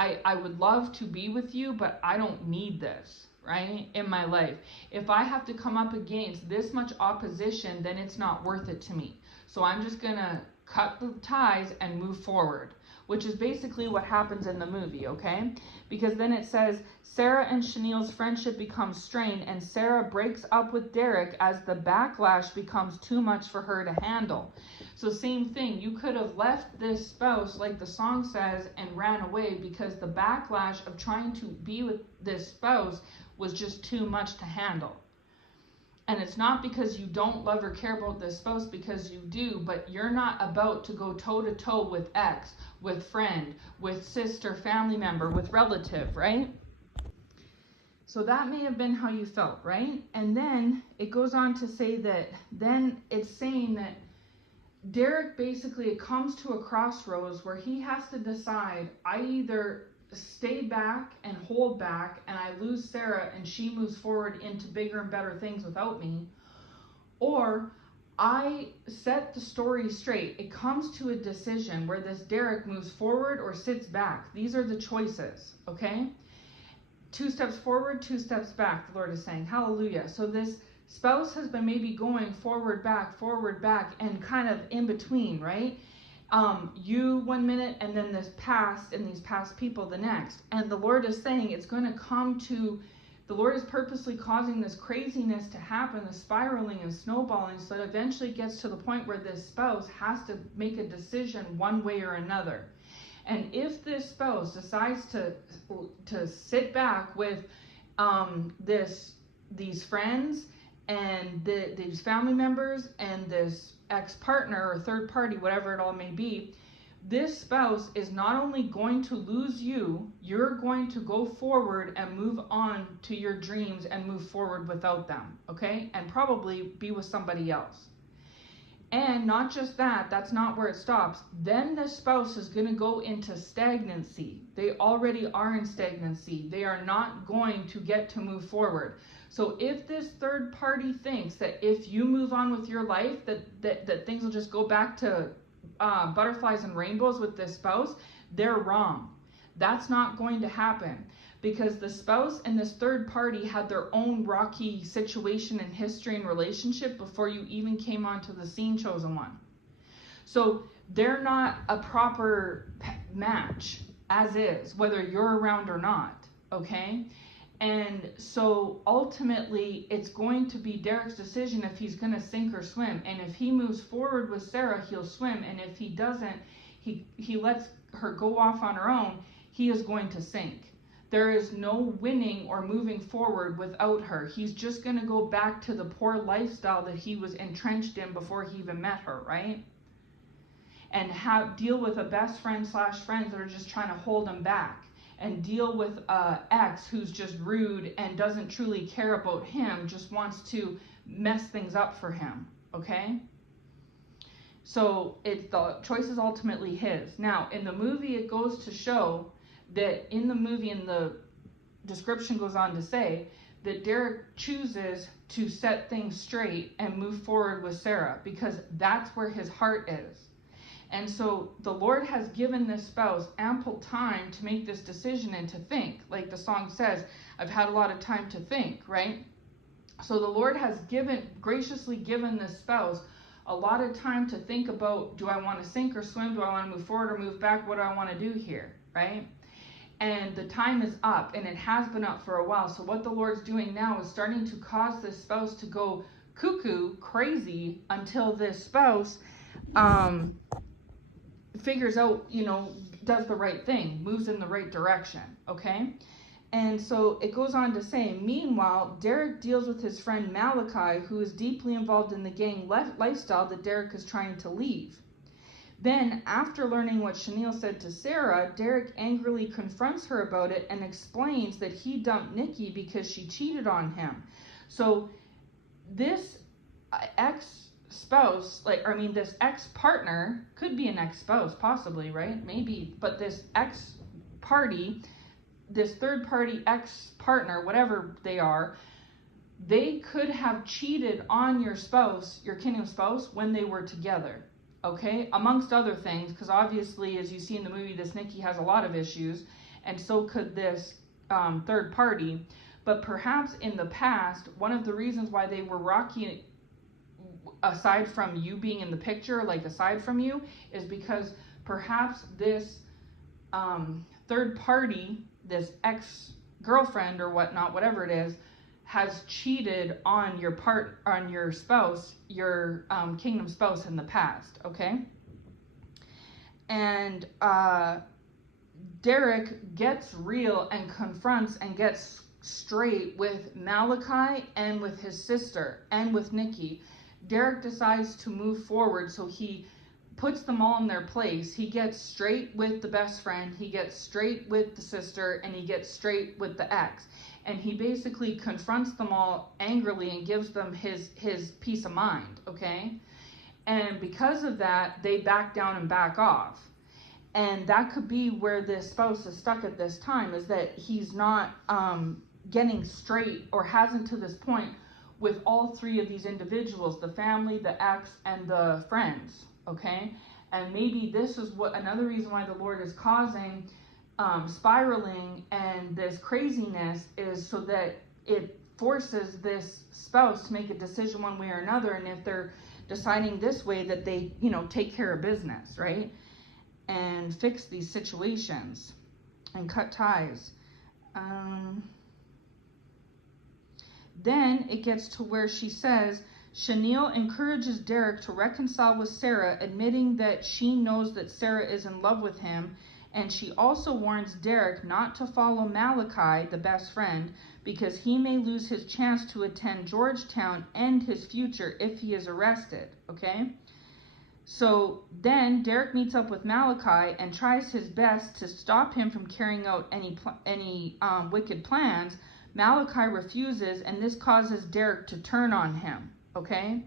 I would love to be with you, but I don't need this, right, in my life. If I have to come up against this much opposition, then it's not worth it to me. So I'm just going to cut the ties and move forward, which is basically what happens in the movie, okay? Because then it says, Sarah and Chenille's friendship becomes strained, and Sarah breaks up with Derek as the backlash becomes too much for her to handle. So same thing, you could have left this spouse, like the song says, and ran away because the backlash of trying to be with this spouse was just too much to handle. And it's not because you don't love or care about this spouse, because you do, but you're not about to go toe to toe with ex, with friend, with sister, family member, with relative, right? So that may have been how you felt, right? And then it goes on to say that, then it's saying that Derek basically, it comes to a crossroads where he has to decide, I either stay back and hold back and I lose Sarah and she moves forward into bigger and better things without me, or I set the story straight. It comes to a decision where this Derek moves forward or sits back. These are the choices, okay? 2 steps forward, 2 steps back, the Lord is saying. Hallelujah. So this spouse has been maybe going forward, back, and kind of in between, right? You 1 minute, and then this past, and these past people the next. And the Lord is saying it's going to come to, the Lord is purposely causing this craziness to happen, the spiraling and snowballing, so that eventually it gets to the point where this spouse has to make a decision one way or another. And if this spouse decides to sit back with these friends and these family members and this ex-partner or third party, whatever it all may be, this spouse is not only going to lose you, you're going to go forward and move on to your dreams and move forward without them, okay? And probably be with somebody else. And not just that, that's not where it stops. Then the spouse is going to go into stagnancy. They already are in stagnancy. They are not going to get to move forward. So if this third party thinks that if you move on with your life, that things will just go back to butterflies and rainbows with this spouse, they're wrong. That's not going to happen. Because the spouse and this third party had their own rocky situation and history and relationship before you even came onto the scene, chosen one. So they're not a proper match as is, whether you're around or not, okay? And so ultimately it's going to be Derek's decision if he's going to sink or swim. And if he moves forward with Sarah, he'll swim. And if he doesn't, he lets her go off on her own, he is going to sink. There is no winning or moving forward without her. He's just going to go back to the poor lifestyle that he was entrenched in before he even met her, right? And deal with a best friend / friends that are just trying to hold him back. And deal with an ex who's just rude and doesn't truly care about him, just wants to mess things up for him, okay? So the choice is ultimately his. Now, in the movie, it goes to show that in the movie, and the description goes on to say, that Derek chooses to set things straight and move forward with Sarah, because that's where his heart is. And so the Lord has given this spouse ample time to make this decision and to think. Like the song says, I've had a lot of time to think, right? So the Lord has graciously given this spouse a lot of time to think about, do I want to sink or swim? Do I want to move forward or move back? What do I want to do here, right? And the time is up, and it has been up for a while. So what the Lord's doing now is starting to cause this spouse to go cuckoo, crazy, until this spouse figures out, does the right thing, moves in the right direction, okay? And so it goes on to say, meanwhile, Derek deals with his friend Malachi, who is deeply involved in the gang lifestyle that Derek is trying to leave. Then, after learning what Chanel said to Sarah, Derek angrily confronts her about it and explains that he dumped Nikki because she cheated on him. So this ex-spouse, this ex-partner, could be an ex-spouse, possibly, right? Maybe, but this ex-party, this third-party ex-partner, whatever they are, they could have cheated on your spouse, your kingdom spouse, when they were together. Okay, amongst other things, because obviously, as you see in the movie, this Nikki has a lot of issues, and so could this third party. But perhaps in the past, one of the reasons why they were rocky, aside from you being in the picture, aside from you, is because perhaps this third party, this ex-girlfriend or whatnot, whatever it is, has cheated on your spouse, your kingdom spouse in the past, okay? And Derek gets real and confronts and gets straight with Malachi and with his sister and with Nikki. Derek decides to move forward, so he puts them all in their place. He gets straight with the best friend, he gets straight with the sister, and he gets straight with the ex. And he basically confronts them all angrily and gives them his peace of mind, okay? And because of that, they back down and back off. And that could be where this spouse is stuck at this time, is that he's not getting straight, or hasn't to this point, with all three of these individuals, the family, the ex, and the friends, okay? And maybe this is what another reason why the Lord is causing spiraling and this craziness, is so that it forces this spouse to make a decision one way or another. And if they're deciding this way, that they, take care of business, right? And fix these situations and cut ties. Then it gets to where she says, Shaunyl encourages Derek to reconcile with Sarah, admitting that she knows that Sarah is in love with him, and she also warns Derek not to follow Malachi, the best friend, because he may lose his chance to attend Georgetown and his future if he is arrested, okay? So then Derek meets up with Malachi and tries his best to stop him from carrying out any wicked plans. Malachi refuses, and this causes Derek to turn on him, okay?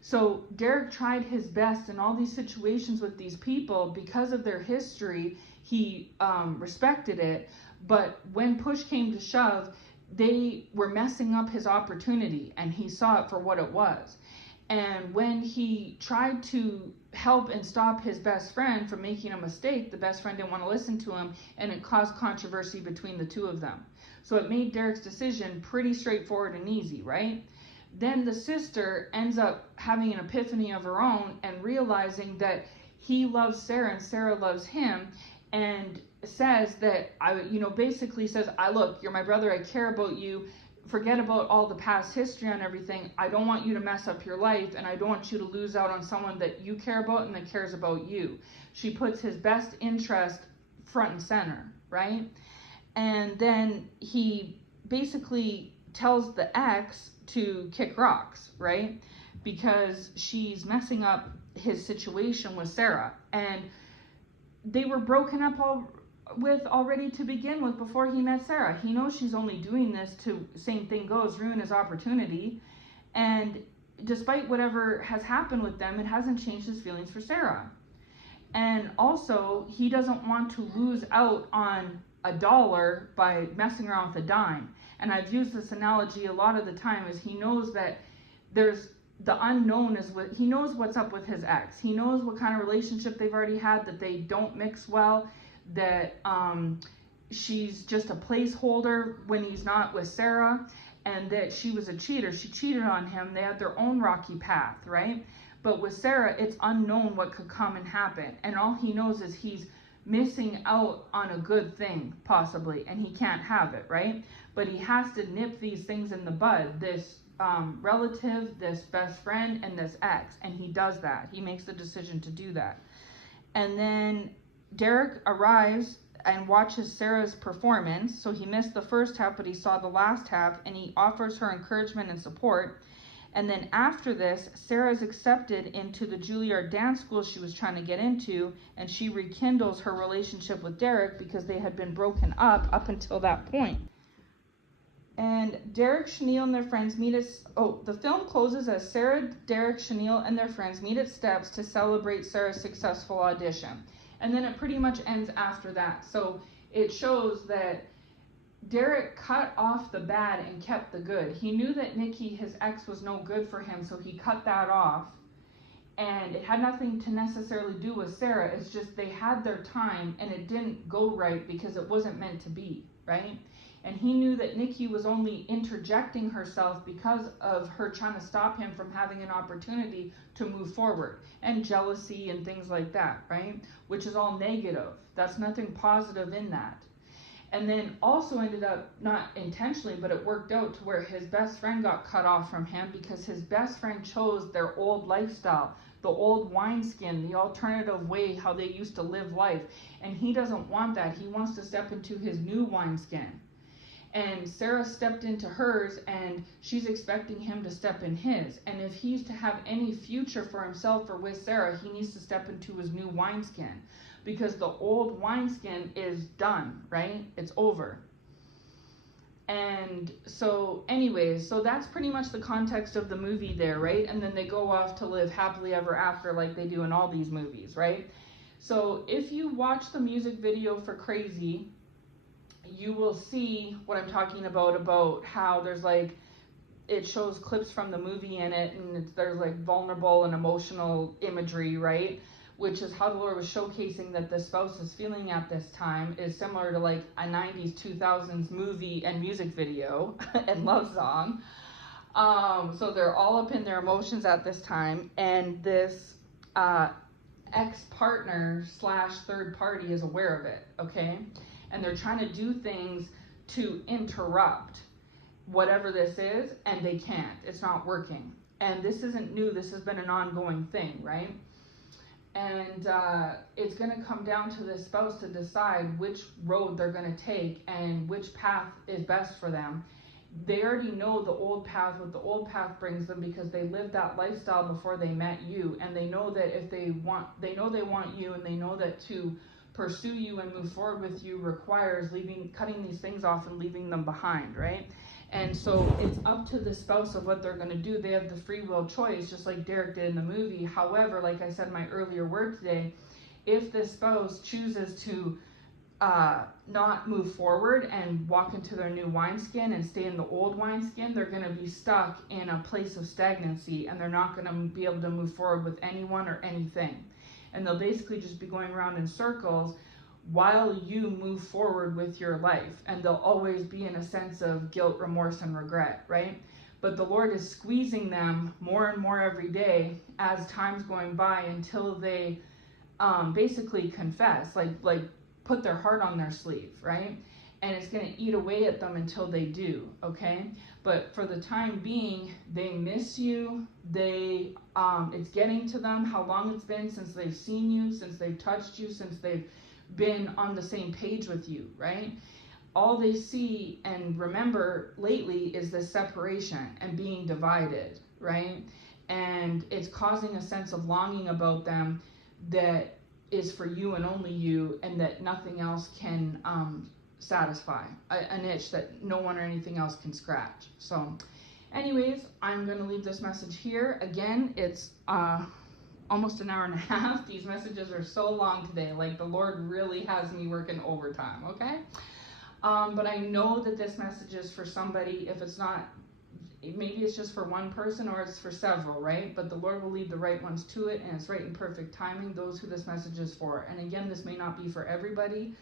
So Derek tried his best in all these situations with these people. Because of their history, he respected it, but when push came to shove, they were messing up his opportunity, and he saw it for what it was. And when he tried to help and stop his best friend from making a mistake, the best friend didn't want to listen to him, and it caused controversy between the two of them. So it made Derek's decision pretty straightforward and easy, right? Then the sister ends up having an epiphany of her own and realizing that he loves Sarah and Sarah loves him, and says that, basically says, look, you're my brother, I care about you. Forget about all the past history and everything. I don't want you to mess up your life, and I don't want you to lose out on someone that you care about and that cares about you. She puts his best interest front and center, right? And then he basically tells the ex to kick rocks, right? Because she's messing up his situation with Sarah. And they were broken up already to begin with before he met Sarah. He knows she's only doing this to, same thing goes, ruin his opportunity. And despite whatever has happened with them, it hasn't changed his feelings for Sarah. And also, he doesn't want to lose out on $1 by messing around with a dime. And I've used this analogy a lot of the time, is he knows that there's the unknown, is what he knows what's up with his ex. He knows what kind of relationship they've already had, that they don't mix well, that she's just a placeholder when he's not with Sarah, and that she was a cheater. She cheated on him. They had their own rocky path, right? But with Sarah, it's unknown what could come and happen. And all he knows is he's missing out on a good thing, possibly, and he can't have it, right? But he has to nip these things in the bud, this relative, this best friend, and this ex, and he does that. He makes the decision to do that. And then Derek arrives and watches Sarah's performance. So he missed the first half, but he saw the last half, and he offers her encouragement and support. And then after this, Sarah's accepted into the Juilliard dance school she was trying to get into, and she rekindles her relationship with Derek because they had been broken up until that point. And Derek, Shaunyl, and their friends meet at... the film closes as Sarah, Derek, Shaunyl, and their friends meet at Steps to celebrate Sarah's successful audition. And then it pretty much ends after that. So it shows that Derek cut off the bad and kept the good. He knew that Nikki, his ex, was no good for him, so he cut that off. And it had nothing to necessarily do with Sarah. It's just they had their time, and it didn't go right because it wasn't meant to be, right? And he knew that Nikki was only interjecting herself because of her trying to stop him from having an opportunity to move forward. And jealousy and things like that, right? Which is all negative. That's nothing positive in that. And then also ended up, not intentionally, but it worked out to where his best friend got cut off from him because his best friend chose their old lifestyle, the old wineskin, the alternative way how they used to live life. And he doesn't want that. He wants to step into his new wineskin. And Sarah stepped into hers, and she's expecting him to step in his. And if he's to have any future for himself or with Sarah, he needs to step into his new wineskin, because the old wineskin is done, right? It's over. And so anyways, so that's pretty much the context of the movie there, right? And then they go off to live happily ever after like they do in all these movies, right? So if you watch the music video for Crazy, you will see what I'm talking about how there's like, it shows clips from the movie in it, and there's like vulnerable and emotional imagery, right? Which is how the Lord was showcasing that the spouse is feeling at this time is similar to like a 90s, 2000s movie and music video and love song. So they're all up in their emotions at this time, and this ex-partner / third party is aware of it, okay? And they're trying to do things to interrupt whatever this is, and they can't. It's not working. And this isn't new. This has been an ongoing thing, right? And it's going to come down to the spouse to decide which road they're going to take and which path is best for them. They already know the old path, what the old path brings them, because they lived that lifestyle before they met you, and they know that if they want you, and they know that to pursue you and move forward with you requires cutting these things off and leaving them behind, right? And so it's up to the spouse of what they're going to do. They have the free will choice, just like Derek did in the movie. However, like I said in my earlier word today, if the spouse chooses to not move forward and walk into their new wineskin and stay in the old wineskin, they're going to be stuck in a place of stagnancy, and they're not going to be able to move forward with anyone or anything. And they'll basically just be going around in circles while you move forward with your life. And they'll always be in a sense of guilt, remorse, and regret, right? But the Lord is squeezing them more and more every day as time's going by until they basically confess, like put their heart on their sleeve, right? And it's going to eat away at them until they do, okay? But for the time being, they miss you. It's getting to them how long it's been since they've seen you, since they've touched you, since they've been on the same page with you, right? All they see and remember lately is this separation and being divided, right? And it's causing a sense of longing about them that is for you and only you, and that nothing else can satisfy, an itch that no one or anything else can scratch. So anyways, I'm going to leave this message here. Again, it's almost an hour and a half. These messages are so long today. Like, the Lord really has me working overtime, okay? But I know that this message is for somebody. If it's not, maybe it's just for one person, or it's for several, right? But the Lord will lead the right ones to it, and it's right in perfect timing, those who this message is for. And again, this may not be for everybody,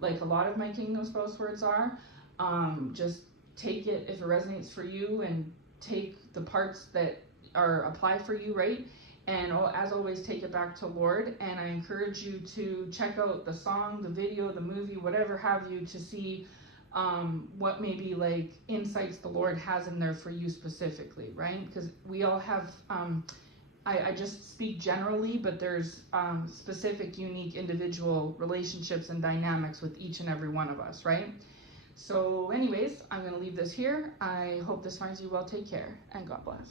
like a lot of my Kingdom Spouse words are. Just take it if it resonates for you, and take the parts that apply for you, right? And as always, take it back to Lord. And I encourage you to check out the song, the video, the movie, whatever have you, to see what maybe like insights the Lord has in there for you specifically, right? Because we all have, I just speak generally, but there's specific, unique, individual relationships and dynamics with each and every one of us, right? So anyways, I'm going to leave this here. I hope this finds you well. Take care, and God bless.